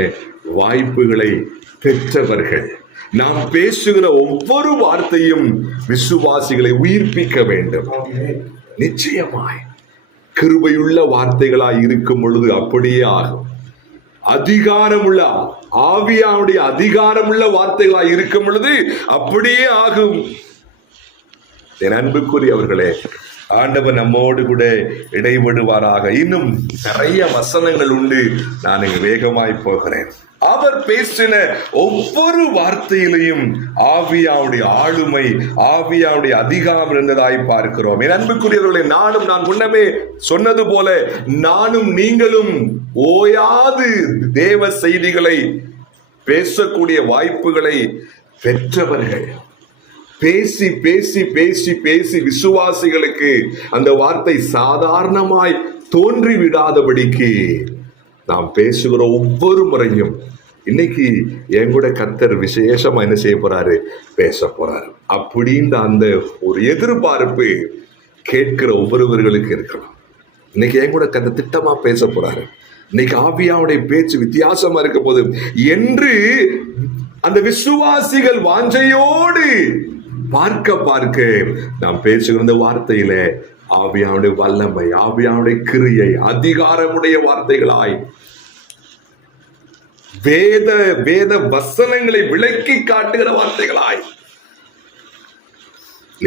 வாய்ப்புகளை பெற்றவர்கள். நாம் பேசுகிற ஒவ்வொரு வார்த்தையும் விசுவாசிகளை உயிர்ப்பிக்க வேண்டும். நிச்சயமாய் கிருபையுள்ள வார்த்தைகளாய் இருக்கும் பொழுது அப்படியே ஆகும். அதிகாரமுள்ள ஆவியாவுடைய அதிகாரமுள்ள வார்த்தைகளாய் இருக்கும் பொழுது அப்படியே ஆகும். என் அன்புக்குரியவர்களே, ஆண்டவர் நம்மோடு கூட இடைபடுவாராக. இன்னும் நிறைய வசனங்கள் உண்டு, நான் இங்கு வேகமாய் போகிறேன். அவர் பேசின ஒவ்வொரு வார்த்தையிலையும் ஆவியாவுடைய ஆளுமை, ஆவியாவுடைய அதிகாரம் இருந்ததாய் பார்க்கிறோம். என் அன்புக்குரியவர்களே, நான் முன்னமே சொன்னது போல நானும் நீங்களும் ஓயாது தேவ செய்திகளை பேசக்கூடிய வாய்ப்புகளை பெற்றவர்கள். பேசி பேசி பேசி பேசி விசுவாசிகளுக்கு அந்த வார்த்தை சாதாரணமாய் தோன்றி விடாதபடிக்கு நாம் பேசுகிற ஒவ்வொரு முறையும் இன்னைக்கு என் கூட கர்த்தர் விசேஷமா என்ன செய்ய போறாரு, பேச போறாரு அப்படின்ற அந்த ஒரு எதிர்பார்ப்பு கேட்கிற ஒவ்வொருவர்களுக்கு இருக்கலாம். இன்னைக்கு என் கூட கர்த்தர் திட்டமா பேச போறாரு, இன்னைக்கு ஆவியாவுடைய பேச்சு வித்தியாசமா இருக்க போது என்று அந்த விசுவாசிகள் வாஞ்சையோடு பார்க்க நாம் பேசுகிற இந்த வார்த்தையில ஆவியாவுடைய வல்லமை, ஆவியாவுடைய கிரியை, அதிகாரமுடைய வார்த்தைகளாய் வேத வசனங்களை விளக்கி காட்டுகிற வார்த்தைகளாய்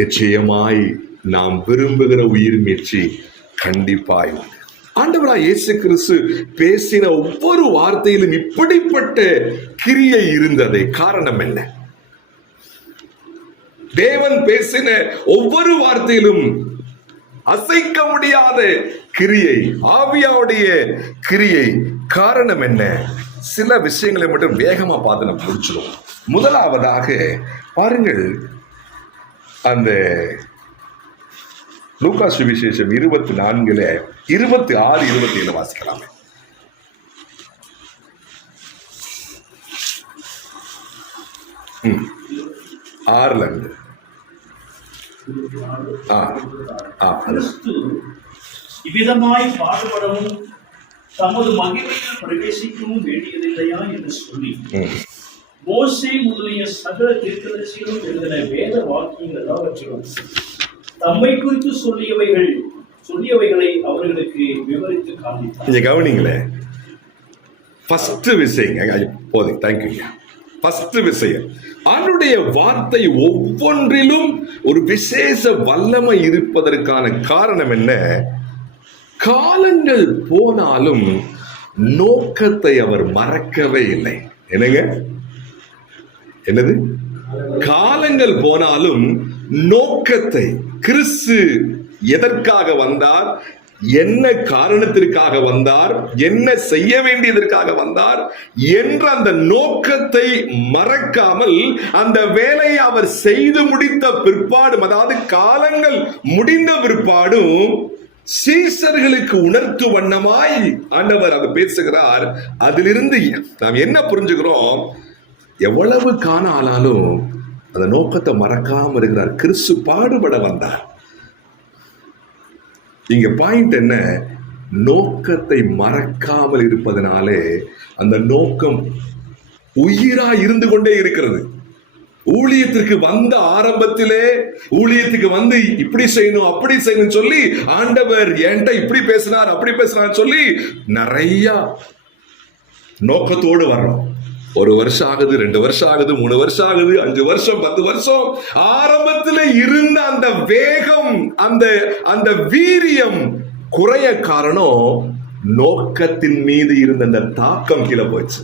நிச்சயமாய் நாம் விரும்புகிற உயிர் மீட்சி கண்டிப்பாய் உண்டு. ஆண்டவராய் இயேசு கிறிஸ்து பேசின ஒவ்வொரு வார்த்தையிலும் இப்படிப்பட்ட கிரியை இருந்ததை காரணம் என்ன? தேவன் பேசின ஒவ்வொரு வார்த்தையிலும் அசைக்க முடியாத கிரியை, ஆவியாவுடைய கிரியை. காரணம் என்ன? சில விஷயங்களை மட்டும் வேகமா பார்த்து நம்ம முடிச்சிடும். முதலாவதாக பாருங்கள், அந்த லூக்கா சுவிசேஷம் 24 26 27 வாசிக்கலாமே. ஆறுல இருந்து இவ்விதமாய் பாடுபடவும் தமது மகிமையில் பிரவேசிக்கவும் வேண்டியதில்லையா என்று சொல்லி மோசே முதலிய சகல தீர்க்கதரிசிகளும் எழுதின வேத வாக்கியங்கள் எல்லாவற்றிலும் தம்மை குறித்து சொல்லியவைகளை அவர்களுக்கு விவரித்து காண்பித்தார். நீங்க கவனிங்களே, ஃபர்ஸ்ட் விஷயம் போதும். தேங்க்யூ. ஃபர்ஸ்ட் விஷயம், அவருடைய வார்த்தை ஒவ்வொன்றிலும் ஒரு விசேஷ வல்லமை இருப்பதற்கான காரணம் என்ன? காலங்கள் போனாலும் நோக்கத்தை அவர் மறக்கவே இல்லை. என்னது? காலங்கள் போனாலும் நோக்கத்தை, கிறிஸ்து எதற்காக வந்தார், என்ன காரணத்திற்காக வந்தார், என்ன செய்ய வேண்டியதற்காக வந்தார் என்ற அந்த நோக்கத்தை மறக்காமல் அந்த வேலையை அவர் செய்து முடித்த பிற்பாடும், அதாவது காலங்கள் முடிந்த பிற்பாடும் சீசர்களுக்கு உணர்த்து வண்ணமாய் ஆண்டவர் அவர் பேசுகிறார். அதிலிருந்து நாம் என்ன புரிஞ்சுக்கிறோம்? எவ்வளவு காண ஆனாலும் அந்த நோக்கத்தை மறக்காம இருக்கிறார். கிறிஸ்து பாடுபட வந்தார். இங்க பாயிண்ட் என்ன? நோக்கத்தை மறக்காமல் இருப்பதனாலே அந்த நோக்கம் உயிரா இருந்து கொண்டே இருக்கிறது. ஊழியத்திற்கு வந்த ஆரம்பத்திலே ஊழியத்துக்கு வந்து இப்படி செய்யணும் அப்படி செய்யணும் சொல்லி ஆண்டவர் என்கிட்ட இப்படி பேசினார் அப்படி பேசினார் சொல்லி நிறைய நோக்கத்தோடு வர்றோம். 1 வருஷம் ஆகுது, 2 வருஷம் ஆகுது, 3 வருஷம் ஆகுது, 5 வருஷம், 10 வருஷம். ஆரம்பத்தில் இருந்த அந்த வேகம், அந்த வீரியம் குறைய காரணம் நோக்கத்தின் மீது இருந்த அந்த தாக்கம் கீழே போச்சு.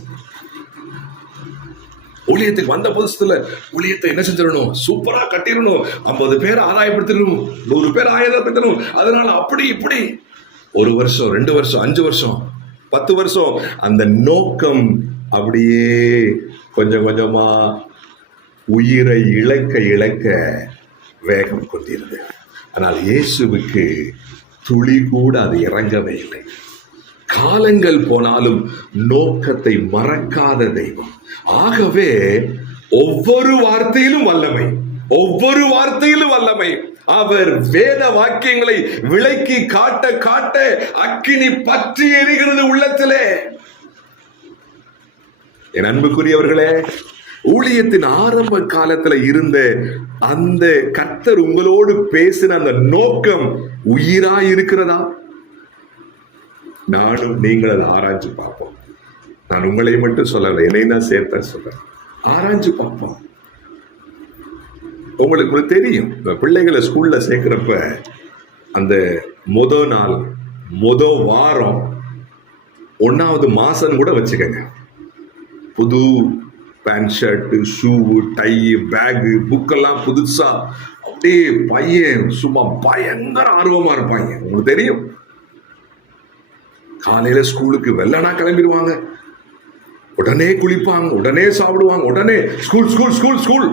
ஊழியத்துக்கு வந்த புதுசுல ஊழியத்தை என்ன செஞ்சிடணும்? சூப்பரா கட்டிடணும், 50 பேர் ஆதாயப்படுத்தணும், 100 பேர் ஆதாயப்படுத்தணும். அதனால அப்படி இப்படி 1 வருஷம், 2 வருஷம், 5 வருஷம், 10 வருஷம் அந்த நோக்கம் அப்படியே கொஞ்சம் கொஞ்சமா உயிரை இழக்க வேகம் கொண்டிருந்தது. ஆனால் இயேசுவுக்கு துளி கூட அது இறங்கவே இல்லை. காலங்கள் போனாலும் நோக்கத்தை மறக்காத தெய்வம். ஆகவே ஒவ்வொரு வார்த்தையிலும் வல்லமை, ஒவ்வொரு வார்த்தையிலும் வல்லமை. அவர் வேத வாக்கியங்களை விளக்கி காட்ட காட்ட அக்கினி பற்றி எரிகிறது உள்ளத்திலே. என் அன்புக்குரியவர்களே, ஊழியத்தின் ஆரம்ப காலத்துல இருந்த அந்த கர்த்தர் உங்களோடு பேசின அந்த நோக்கம் உயிரா இருக்கிறதா? நானும் நீங்கள் அதை ஆராய்ச்சி பார்ப்போம். நான் உங்களை மட்டும் சொல்லலை, என்னை தான் சேர்த்த சொல்றேன். ஆராய்ஞ்சு பார்ப்போம். உங்களுக்கு தெரியும், பிள்ளைகளை ஸ்கூல்ல சேர்க்கிறப்ப அந்த நாள், வாரம், 1வது மாசம் கூட வச்சுக்கங்க, புது pant shirt, shoe, tie, bag, புக்கெல்லாம் புதுசா, அப்படியே பையன் சும்மா பயங்கர ஆர்வமா இருப்பாங்க. உங்களுக்கு தெரியும், காலையில ஸ்கூலுக்கு வெள்ளனா கிளம்பிடுவாங்க, உடனே குளிப்பாங்க, உடனே சாப்பிடுவாங்க, உடனே ஸ்கூல் ஸ்கூல் ஸ்கூல் ஸ்கூல்.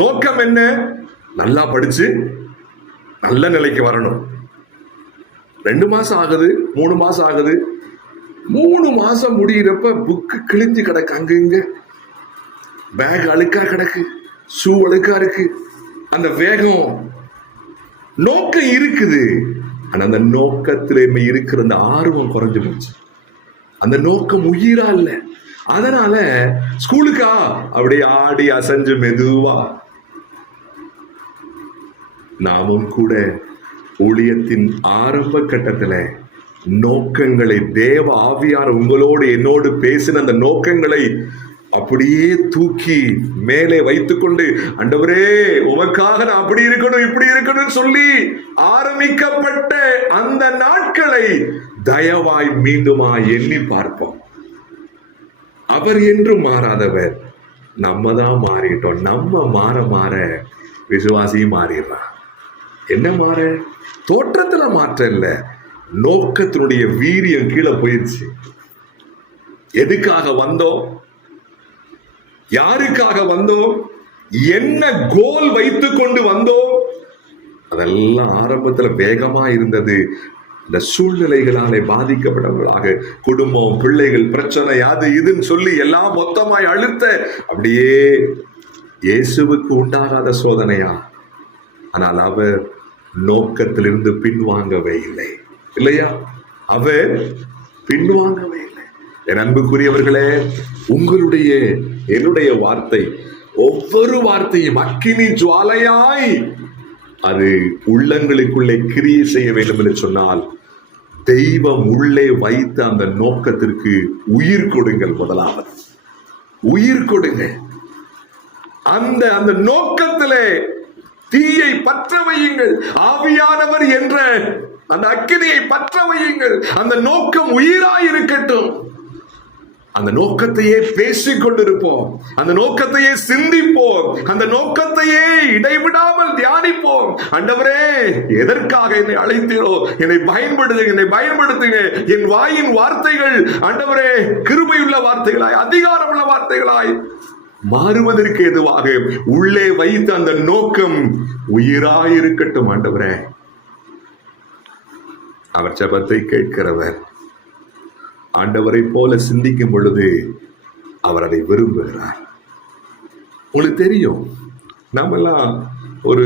நோக்கம் என்ன? நல்லா படிச்சு நல்ல நிலைக்கு வரணும். 2 மாசம் ஆகுது, 3 மாசம் ஆகுது, 3 மாசம் முடிகிறப்ப புக்கு கிழிஞ்சு கிடக்கு, அங்க இங்க பேக் அழுக்கா கிடக்கு, ஷூ அழுக்கா இருக்கு. அந்த வேகம், நோக்கம் இருக்குது, ஆனா அந்த நோக்கத்திலே இருக்கிற அந்த ஆர்வம் குறைஞ்சு போச்சு. அந்த நோக்கம் உயிரா இல்ல. அதனால ஸ்கூலுக்கா அப்படியே ஆடி அசைஞ்சு மெதுவா. நாமும் கூட ஊழியத்தின் ஆரம்ப கட்டத்துல நோக்கங்களை, தேவ ஆவியான உங்களோடு என்னோடு பேசின அந்த நோக்கங்களை அப்படியே தூக்கி மேலே வைத்துக்கொண்டு, ஆண்டவரே உமக்காக நான் அப்படி இருக்கணும் இப்படி இருக்கணும் சொல்லி ஆரம்பிக்கப்பட்ட அந்த நாட்களை தயவாய் மீண்டுமா எண்ணி பார்ப்போம். அவர் என்றும் மாறாதவர், நம்ம தான் மாறிட்டோம். நம்ம மாற மாற விசுவாசியும் மாறிடுறான். என்ன மாற? தோற்றத்துல மாற்றம் இல்ல, நோக்கத்தினுடைய வீரியம் கீழே போயிடுச்சு. எதுக்காக வந்தோம்? யாருக்காக வந்தோம்? என்ன கோல் வைத்துக் கொண்டு வந்தோம்? அதெல்லாம் ஆரம்பத்துல வேகமா இருந்தது. இந்த சூழ்நிலைகளாலே பாதிக்கப்பட்டவர்களாக குடும்பம், பிள்ளைகள், பிரச்சனை, அது இதுன்னு சொல்லி எல்லாம் மொத்தமாய் அழுத்த, அப்படியே இயேசுவுக்கு உண்டாகாத சோதனையா? ஆனால் அவர் நோக்கத்திலிருந்து பின்வாங்கவே இல்லை, இல்லையா? அவர் பின்வாங்கவே இல்லை. என் அன்புக்குரியவர்களே, உங்களுடைய என்னுடைய வார்த்தை, ஒவ்வொரு வார்த்தையும் அக்கினி ஜுவாலையாய் அது உள்ளங்களுக்குள்ளே கிரியை செய்ய வேண்டும் என்று சொன்னால், தெய்வம் உள்ளே வைத்த அந்த நோக்கத்திற்கு உயிர் கொடுங்கள். முதலாவது உயிர் கொடுங்க. அந்த அந்த நோக்கத்திலே தீயை பற்ற வையுங்கள். ஆவியானவர் என்ற அந்த அக்கினியை பற்ற வையுங்கள். அந்த நோக்கம் உயிராய் இருக்கட்டும். அந்த நோக்கத்தையே பேசிக் கொண்டிருப்போம், அந்த நோக்கத்தையே சிந்திப்போம், அந்த நோக்கத்தையே இடைவிடாமல் தியானிப்போம். ஆண்டவரே, எதற்காக என்னை அழைத்தீரோ என்னை பயன்படுத்துங்க, என்னை பயன்படுத்துங்க. என் வாயின் வார்த்தைகள் ஆண்டவரே கிருபையுள்ள வார்த்தைகளாய், அதிகாரமுள்ள வார்த்தைகளாய் மாறுவதற்கு எதுவாக உள்ளே வைத்த அந்த நோக்கம் உயிராயிருக்கட்டும். ஆண்டவரே, அவர் ஜெபத்தை கேட்கிறவர். ஆண்டவரை போல சிந்திக்கும் பொழுது அவர் அதை விரும்புகிறார். உங்களுக்கு தெரியும், நாமெல்லாம் ஒரு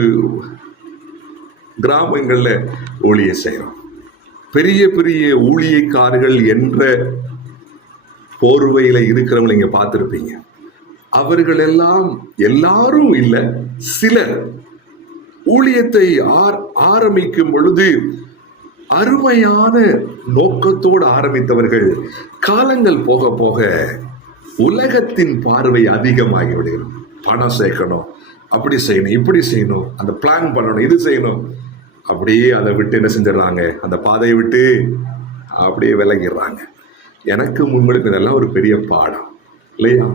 கிராமங்கள்ல ஊழியம் செய்யறோம். பெரிய பெரிய ஊழியக்காரர்கள் என்ற போர்வையில இருக்கிறவங்க நீங்க பார்த்திருப்பீங்க. அவர்கள் எல்லாம் எல்லாரும் இல்ல, சிலர் ஊழியத்தை ஆரம்பிக்கும் பொழுது அருமையான நோக்கத்தோடு ஆரம்பித்தவர்கள் காலங்கள் போக போக உலகத்தின் பார்வை அதிகமாகி விடுகிறது. பணம் சேர்க்கணும், அப்படி செய்யணும், இப்படி செய்யணும், அந்த பிளான் பண்ணணும், இது செய்யணும், அப்படியே அதை விட்டு என்ன செஞ்சிடறாங்க, அந்த பாதையை விட்டு அப்படியே விலகிடுறாங்க. எனக்கு உங்களுக்கு இதெல்லாம் ஒரு பெரிய பாடம் இல்லையா?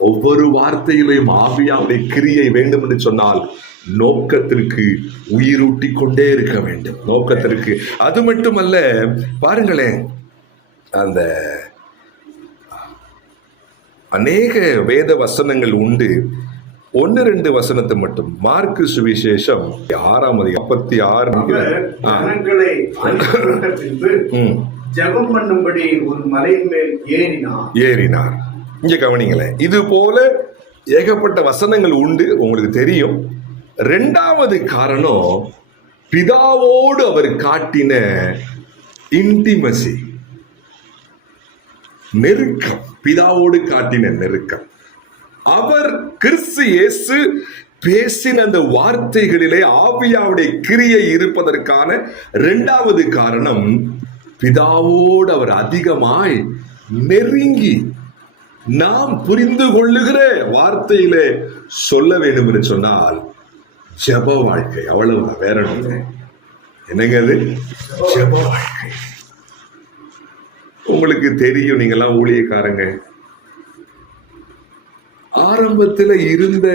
ஒவ்வொரு வார்த்தையிலையும் ஆவியாவுடைய கிரியை வேண்டும் என்று சொன்னால் நோக்கத்திற்கு உயிரூட்டி கொண்டே இருக்க வேண்டும். நோக்கத்திற்கு. அது மட்டுமல்ல, பாருங்களேன், அந்த அநேக வேத வசனங்கள் உண்டு. 1-2 வசனத்தை மட்டும். மார்க்கு சுவிசேஷம் 6:46 ஜெபம் பண்ணும்படி ஒரு மலையின் மேல் ஏறினார். இங்க கவனிங்களேன், இது போல ஏகப்பட்ட வசனங்கள் உண்டு, உங்களுக்கு தெரியும். 2வது காரணம், பிதாவோடு அவர் காட்டின இன்டிமசி, நெருக்கம். பிதாவோடு காட்டின நெருக்கம். அவர் கிறிஸ்து இயேசு பேசின அந்த வார்த்தைகளிலே ஆவியாவுடைய கிரியை இருப்பதற்கான 2வது காரணம், பிதாவோடு அவர் அதிகமாய் நெருங்கி நாம் புரிந்து கொள்ளுகிற வார்த்தையிலே சொல்ல வேண்டும் என்று சொன்னால் ஜெப வாழ்க்கை. அவ்வளவு, வேற ஒன்று என்னங்க அது? ஜெப வாழ்க்கை. உங்களுக்கு தெரியும், நீங்க எல்லாம் ஊழியக்காரங்க, ஆரம்பத்தில் இருந்த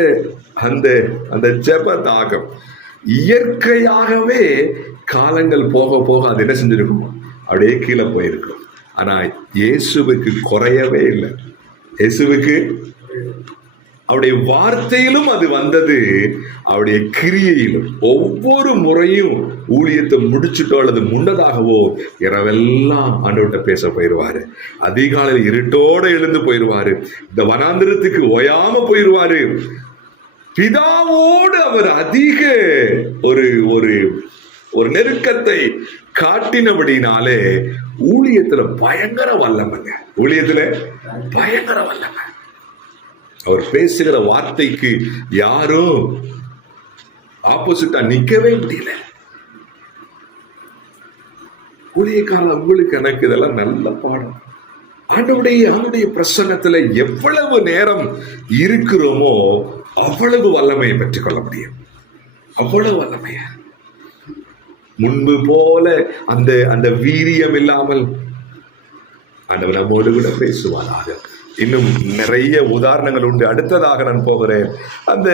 அந்த அந்த ஜெப தாகம் இயற்கையாகவே காலங்கள் போக போக அது என்ன செஞ்சிருக்கும்? அப்படியே கீழே போயிருக்கும். ஆனா இயேசுவுக்கு குறையவே இல்லை. இயேசுவுக்கு அவருடைய வார்த்தையிலும் அது வந்தது, அவருடைய கிரியையிலும். ஒவ்வொரு முறையும் ஊழியத்தை முடிச்சுட்டோ அல்லது முன்னதாகவோ இரவெல்லாம் ஆண்டவர்கிட்ட பேச போயிடுவாரு. அதிகாலையில் இருட்டோட எழுந்து போயிடுவாரு. இந்த வனாந்திரத்துக்கு ஓயாம போயிடுவாரு. பிதாவோடு அவர் அதிக ஒரு ஒரு ஒரு நெருக்கத்தை காட்டினபடினாலே ஊழியத்துல பயங்கர வல்லமைங்க. ஊழியத்துல பயங்கர வல்லமை. அவர் பேசுகிற வார்த்தைக்கு யாரும் ஆப்போசிட்டா நிக்கவே முடியல. ஊழியக்காரன் உங்களுக்கு எனக்கு இதெல்லாம் நல்ல பாடம். ஆண்டவருடைய பிரசன்னத்துல எவ்வளவு நேரம் இருக்கிறோமோ அவ்வளவு வல்லமையை பெற்றுக் கொள்ள முடியும். அவ்வளவு வல்லமைய முன்பு போல அந்த அந்த வீரியம் இல்லாமல் ஆண்டவர் நம்மோடு கூட பேசுவாராக. இன்னும் நிறைய உதாரணங்கள் உண்டு. அடுத்ததாக நான் போகிறேன். அந்த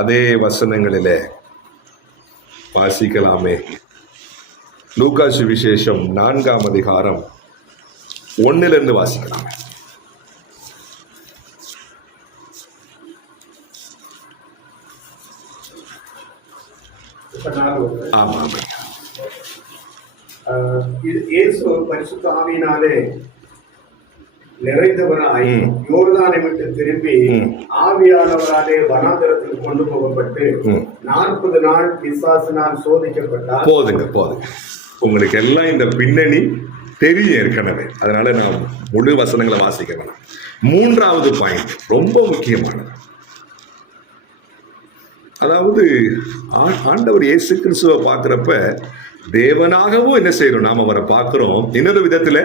அதே வசனங்களிலே வாசிக்கலாமே. லூக்கா சுவிசேஷம் 4ஆம் அதிகாரம் 1 வாசிக்கலாமே. ஆமா. இயேசு பரிசுத்த ஆவியினாலே நிறைந்தவராய் யோர்தானை விட்டு திரும்பி ஆவியானவராலே வனாந்தரத்தில் கொண்டு போகப்பட்டு 40 நாள் பிசாசினால் சோதிக்கப்பட்டார். போதுங்க. உங்களுக்கு எல்லாம் இந்த பின்னணி தெரியும் ஏற்கனவே, அதனால நான் முழு வசனங்களை வாசிக்க வேணாம். 3வது பாயிண்ட் ரொம்ப முக்கியமானது. அதாவது ஆண்டவர் இயேசு கிறிஸ்துவை பார்க்கிறப்ப தேவனாகவும் என்ன செய்யறோம்? நாம அவரை பார்க்கிறோம். இன்னொரு விதத்துல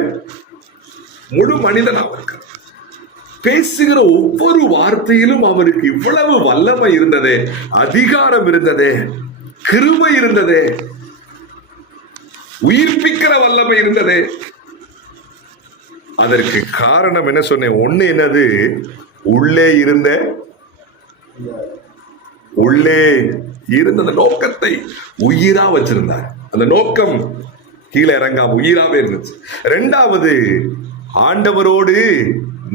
முழு மனிதனாக இருக்கிறார். பேசுகிற ஒவ்வொரு வார்த்தையிலும் அவருக்கு இவ்வளவு வல்லமை இருந்ததே, அதிகாரம் இருந்ததே, கிருபை இருந்ததே, உயிர்ப்பிக்கிற வல்லமை இருந்ததே. அதற்கு காரணம் என்ன சொன்னேன்? ஒண்ணு என்னது? உள்ளே இருந்த அந்த நோக்கத்தை உயிரா வச்சிருந்தார். அந்த நோக்கம் கீழே இறங்காம உயிராவே இருந்துச்சு. 2வது ஆண்டவரோடு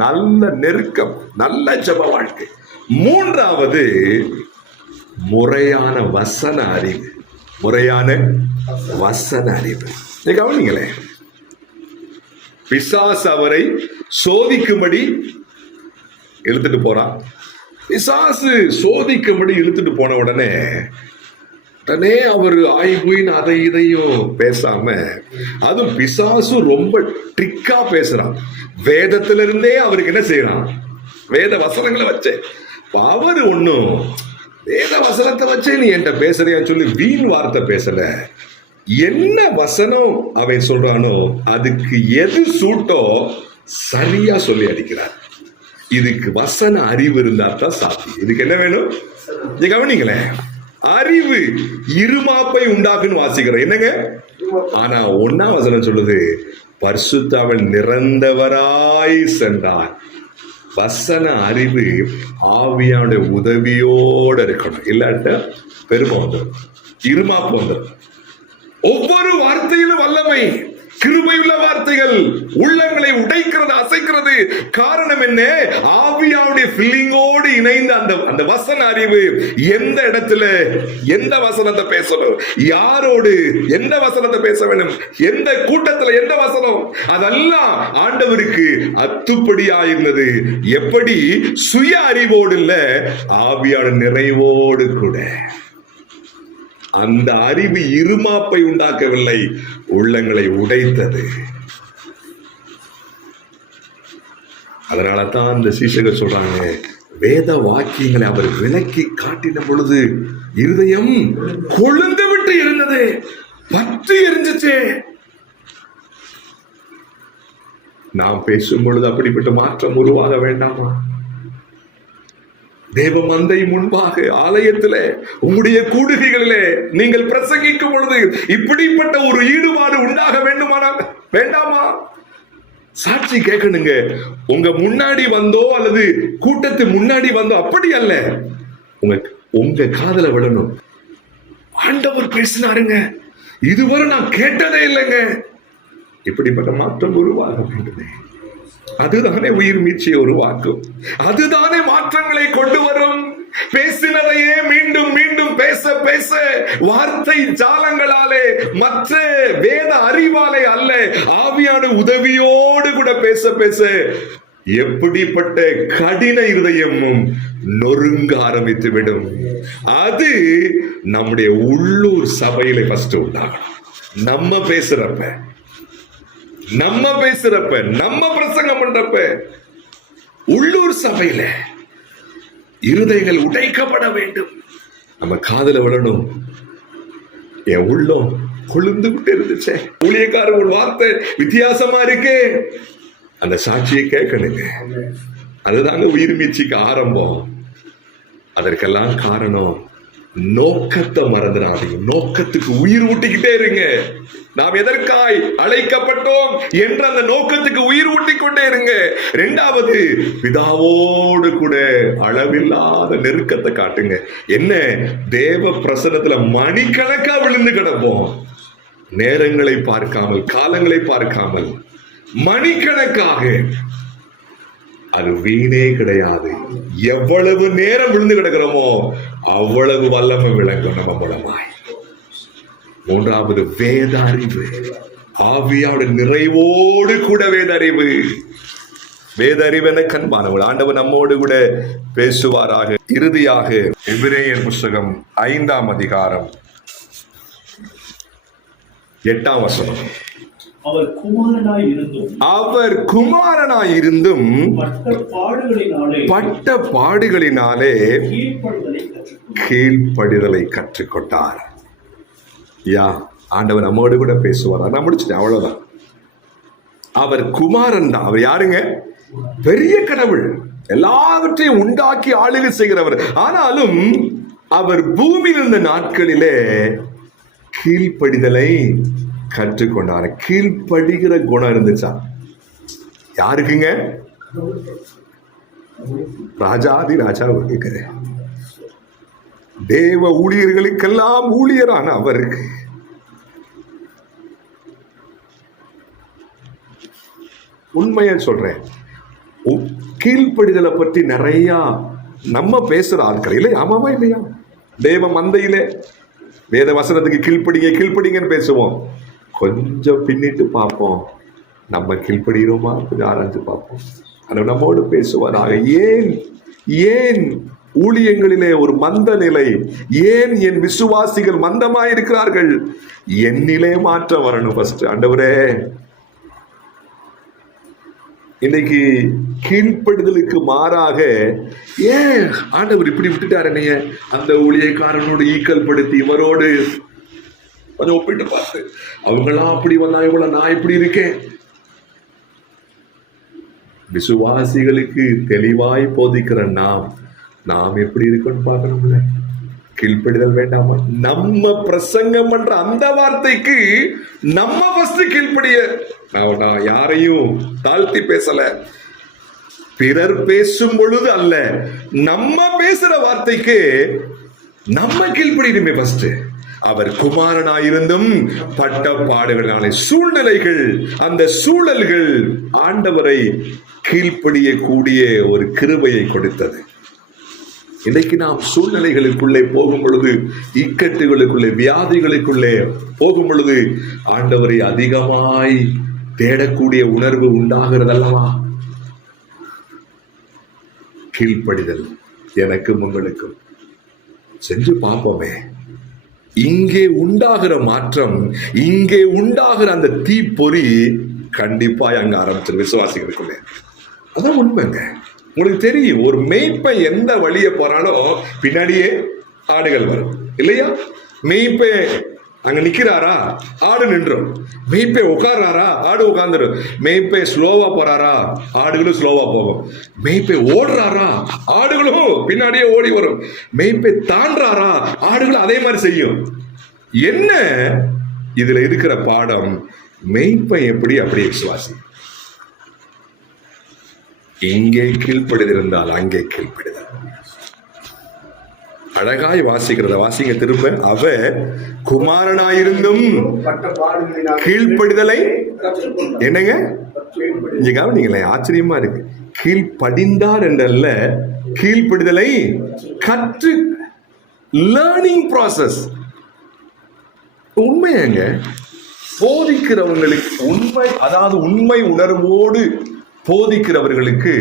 நல்ல நெருக்கம், நல்ல ஜெப வாழ்க்கை. 3வது முறையான வசன அறிவு. கவனிங்களே, பிசாசு அவரை சோதிக்கும்படி இழுத்துட்டு போறான். பிசாசு சோதிக்கும்படி இழுத்துட்டு போன உடனே அவர் ஆய்வுன்னு அதை இதையும் பேசாம, அதுவும் பிசாசு ரொம்ப ட்ரிக்கா பேசுறான். வேதத்திலிருந்தே அவருக்கு என்ன செய்யறான்? வேத வசனங்களை வச்சே. அவர் ஒன்னும் வேத வசனத்தை வச்சே நீ என்கிட்ட பேசுறியான்னு சொல்லி வீண் வார்த்தை பேசல. என்ன வசனம் அவன் சொல்றானோ அதுக்கு எது சூட்டோ சரியா சொல்லி அடிக்கிறார். இதுக்கு வசன அறிவு இருந்தா தான் சாத்தியம். இதுக்கு என்ன வேணும்? நீ கவனிங்களேன். அறிவு இருமாப்பை உண்டாக்குன்னு வாசிக்கிறோம். என்னங்க? ஆனா 1ஆம் வசனம் சொல்லுது, பரிசுத்தாவில் நிறந்தவராய் சென்றார். வசன அறிவு ஆவியானுடைய உதவியோட இருக்கணும். இல்லாட்ட பெருமை வந்துடும், இருமாப்பு வந்துடும். ஒவ்வொரு வார்த்தையிலும் வல்லமை, கிருபையுள்ள வார்த்தைகள் உள்ளங்களை உடைக்கிறது, அசைக்கிறது. காரணம் என்ன? ஆவியாவுடைய ஃபீலிங்கோடு இணைந்த அந்த வசன அறிவு. எந்த இடத்துல எந்த வசனத்தை பேசணும், யாரோடு எந்த வசனத்தை பேச வேண்டும், எந்த கூட்டத்துல எந்த வசனம், அதெல்லாம் ஆண்டவருக்கு அத்துப்படியா இருந்தது. எப்படி? சுய அறிவோடு இல்ல, ஆவியான நிறைவோடு கூட. அந்த அறிவு இருமாப்பை உண்டாக்கவில்லை, உள்ளங்களை உடைத்தது. அதனால தான் அந்த சீஷர்கள் சொல்றாங்க, வேத வாக்கியங்களை அவர் விளக்கி காட்டின பொழுது இருதயம் கொழுந்து விட்டு இருந்தது, பற்றி எரிஞ்சிச்சு. நாம் பேசும் பொழுது அப்படிப்பட்ட மாற்றம் உருவாக வேண்டாமா? தேவ மந்தை முன்பாக ஆலயத்திலே உம்முடைய கூடுகைகளிலே நீங்கள் பிரசங்கிக்கும் பொழுது இப்படிப்பட்ட ஒரு ஈடுபாடு உண்டாக வேண்டாமா? சாட்சி கேட்கணுங்க. உங்க முன்னாடி வந்தோ அல்லது கூட்டத்து முன்னாடி வந்தோ அப்படி அல்ல, உங்க காதல விடணும். ஆண்டவர் பேசினாருங்க, இதுவரை நான் கேட்டதே இல்லைங்க. இப்படிப்பட்ட மாற்றம் உருவாக வேண்டுமே. அதுதானே உயிர் மீட்சியை உருவாக்கும். அதுதானே மாற்றங்களை கொண்டு வரும். பேசினதையே மீண்டும் மீண்டும் பேச பேச வார்த்தை ஜாலங்களாலே, மற்ற வேத அறிவாலே அல்ல, ஆவியான உதவியோடு கூட பேச பேச எப்படிப்பட்ட கடின இருதயமும் நொறுங்க ஆரம்பித்து விடும். அது நம்முடைய உள்ளூர் சபையில ஃபர்ஸ்ட் உண்டாகணும். நம்ம பேசுறப்ப, நம்ம பிரசங்கம் பண்றப்ப உள்ளூர் சபையில இருதயங்கள் உடைக்கப்பட வேண்டும். நம்ம காதுல விடணும். என் உள்ளம் கொழுந்து விட்டு இருந்துச்சே, ஊழியக்காரர் ஒரு வார்த்தை வித்தியாசமா இருக்கே, அந்த சாட்சியை கேட்கணுங்க. அதுதாங்க உயிர் மீட்சிக்கு ஆரம்பம். அதற்கெல்லாம் காரணம் நோக்கத்தை மறந்துடாதீங்க. நோக்கத்துக்கு உயிர் ஊட்டிக்கிட்டே இருங்க. நாம் எதற்காய் அழைக்கப்பட்டோம் என்ற அந்த நோக்கத்துக்கு உயிர் ஊட்டிக் கொண்டே இருங்க. இரண்டாவது, பிதாவோடு கூட அளவில்லாத நெருக்கத்தை காட்டுங்க. என்ன, தேவ பிரசன்னத்துல மணிக்கணக்கா விழுந்து கிடப்போம். நேரங்களை பார்க்காமல், காலங்களை பார்க்காமல் மணிக்கணக்காக. அது வீணே கிடையாது. எவ்வளவு நேரம் விழுந்து கிடக்கிறோமோ அவ்வளவு வல்லமை விளங்கும் நம்ம மூலமாய். மூன்றாவது, வேத அறிவு. ஆவியோட நிறைவோடு கூட வேத அறிவு. வேத அறிவு என கண்பானவர்கள், ஆண்டவர் நம்மோடு கூட பேசுவாராக. இறுதியாக எபிரேயர் புஸ்தகம் 5ஆம் அதிகாரம் 8ஆம் வசனம். அவர் குமாரனாய் இருந்தும் பட்ட பாடுகளினாலே கீழ்ப்படிதலை கற்றுக்கொண்டார். ஆண்டவர் நம்மோடு கூட பேசுவார். நான் முடிச்சிட்டேன், அவ்வளவுதான். அவர் குமாரன் தான். அவர் யாருங்க? பெரிய கடவுள், எல்லாவற்றையும் உண்டாக்கி ஆளுகை செய்கிறவர். ஆனாலும் அவர் பூமியில் இருந்த நாட்களிலே கீழ்ப்படிதலை கற்றுக்கொண்டார். கீழ்ப்படுகிற குணம் இருந்துச்சா? யாருக்குங்க? ராஜாதி ராஜா தேவ ஊழியர்களுக்கெல்லாம் ஊழியரான அவருக்கு உண்மையை சொல்றேன். கீழ்ப்படிதலை பற்றி நிறைய நம்ம பேசுற ஆட்கள் இல்லை. ஆமாவா இல்லையா? தேவ மந்தையிலே வேத வசனத்துக்கு கீழ்ப்படிங்கன்னு பேசுவோம். கொஞ்சம் பின்னிட்டு பார்ப்போம், நம்ம கீழ்ப்படுகிறோமா கொஞ்சம் ஆராய்ச்சி பார்ப்போம். ஆனால் நம்மோடு பேசுவதாக. ஏன் ஊழியங்களிலே ஒரு மந்த நிலை? ஏன் என் விசுவாசிகள் மந்தமாயிருக்கிறார்கள்? என்னிலே மாற்றம் வரணும். ஃபர்ஸ்ட், ஆண்டவரே, இன்னைக்கு கீழ்ப்படுதலுக்கு மாறாக ஏன் ஆண்டவர் இப்படி விட்டுட்டார் என்னைய? அந்த ஊழியக்காரனோடு ஈக்கல் படுத்தி இவரோடு கொஞ்சம் ஒப்பிட்டு பார்த்து, அவங்களாம் அப்படி வந்தா இவ்வளவு, நான் இப்படி இருக்கேன். விசுவாசிகளுக்கு தெளிவாய் போதிக்கிற நாம் எப்படி இருக்கோம்னு பார்க்கணும்ல. கீழ்ப்படிதல் வேண்டாமா? நம்ம பிரசங்கம் பண்ற அந்த வார்த்தைக்கு நம்ம ஃபர்ஸ்ட் கீழ்ப்படிய. நான் யாரையும் தாழ்த்தி பேசல, பிறர் பேசும் பொழுது அல்ல, நம்ம பேசுற வார்த்தைக்கு நம்ம கீழ்ப்படியுமே ஃபர்ஸ்ட். அவர் குமாரனாயிருந்தும் பட்ட பாடுகளான சூழ்நிலைகள், அந்த சூழல்கள் ஆண்டவரை கீழ்ப்படிய கூடிய ஒரு கிருபையை கொடுத்தது. இன்றைக்கு நாம் சூழ்நிலைகளுக்குள்ளே போகும் பொழுது, இக்கட்டுகளுக்குள்ளே, வியாதிகளுக்குள்ளே போகும் பொழுது ஆண்டவரை அதிகமாய் தேடக்கூடிய உணர்வு உண்டாகிறது அல்லவா? கீழ்ப்படிதல் எனக்கும் உங்களுக்கும் செஞ்சு பார்ப்போமே. இங்கே உண்டாகிற மாற்றம், இங்கே உண்டாகிற அந்த தீப்பொறி கண்டிப்பா அங்க ஆரம்பிச்சிரு விசுவாசிகளுக்குள்ளே. அதான் உண்மைங்க. உங்களுக்கு தெரியும், ஒரு மேய்ப்பன் எந்த வழியை போறானோ பின்னாடியே ஆடுகள் வரும் இல்லையா? மேய்ப்பன் அங்க நிக்கிறாரா, ஆடு நின்றும். மேய்ப்பே உட்கார்றாரா, ஆடு உட்கார்ந்துடும். மேய்ப்பே ஸ்லோவா போறாரா, ஆடுகளும் ஸ்லோவா போகும். மேய்ப்பே ஓடுறாரா, ஆடுகளும் பின்னாடியே ஓடி வரும். மேய்ப்பே தாண்டாரா, ஆடுகளும் அதே மாதிரி செய்யும். என்ன இதுல இருக்கிற பாடம்? மேய்ப்பை எப்படி அப்படியே விசுவாசி. இங்கே கீழ்ப்படுதிருந்தால் அங்கே கீழ்ப்படுதல். அழகாய் வாசிக்கிறத வாசிங்க திரும்ப. அவர் குமாரனாயிருந்தும் பட்ட பாடுகளினால் கீழ்ப்படிதலை கற்றுக்கொண்டார். என்னங்க கீழ்ப்படிதல். இங்க கவனிங்களேன், ஆச்சரியமா இருக்கு. கீழ்ப்படிந்தார் என்றல்ல, கீழ்ப்படிதலை கற்று, லேர்னிங் ப்ராசஸ். உண்மையாங்க போதிக்கிறவங்களுக்கு உண்மை, அதாவது உண்மை உணர்வோடு போதிக்கிறவர்களுக்கு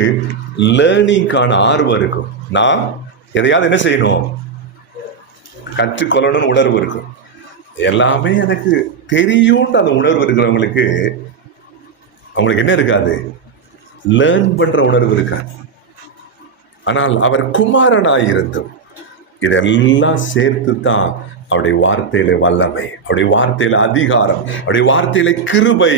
லேர்னிங்கான ஆர்வம் இருக்கும். நான் எதையாவது என்ன செய்யணும், கற்றுக்கொள்ளணும்னு உணர்வு இருக்கும். எல்லாமே எனக்கு தெரியும்னு அந்த உணர்வு இருக்கிறவங்களுக்கு அவங்களுக்கு என்ன இருக்காது, லேர்ன் பண்ற உணர்வு இருக்காது. ஆனால் அவர் குமாரனாய் இருந்தும் இதெல்லாம் சேர்த்து தான் அவருடைய வார்த்தையில வல்லமை, அவருடைய வார்த்தையில அதிகாரம், அவருடைய வார்த்தையில கிருபை,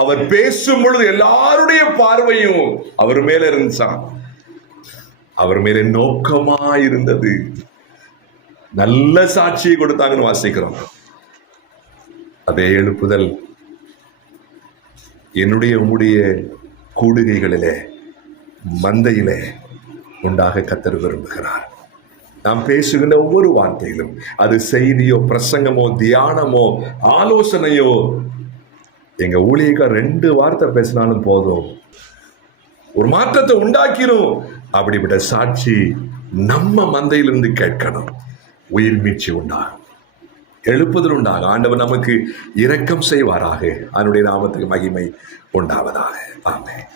அவர் பேசும் பொழுது எல்லாருடைய பார்வையும் அவர் மேல இருந்துச்சான். அவர் மேல நோக்கமா இருந்தது. நல்ல சாட்சியை கொடுத்தாங்கன்னு வாசிக்கிறோம். அதே எழுப்புதல் என்னுடைய உம்முடைய கூடுகைகளிலே, மந்தையிலே உண்டாக கர்த்தர் விரும்புகிறார். நாம் பேசுகின்ற ஒவ்வொரு வார்த்தையிலும், அது செய்தியோ, பிரசங்கமோ, தியானமோ, ஆலோசனையோ, எங்க ஊழியக்கார் 2 வார்த்தை பேசினாலும் போதும், ஒரு மாற்றத்தை உண்டாக்கிரும். அப்படிப்பட்ட சாட்சி நம்ம மந்தையிலிருந்து கேட்கணும். உயிர் மீட்சி உண்டாகும், எழுப்புதல் உண்டாகும். ஆண்டவர் நமக்கு இரக்கம் செய்வாராக. அவருடைய நாமத்துக்கு மகிமை உண்டாவதாக. ஆமென்.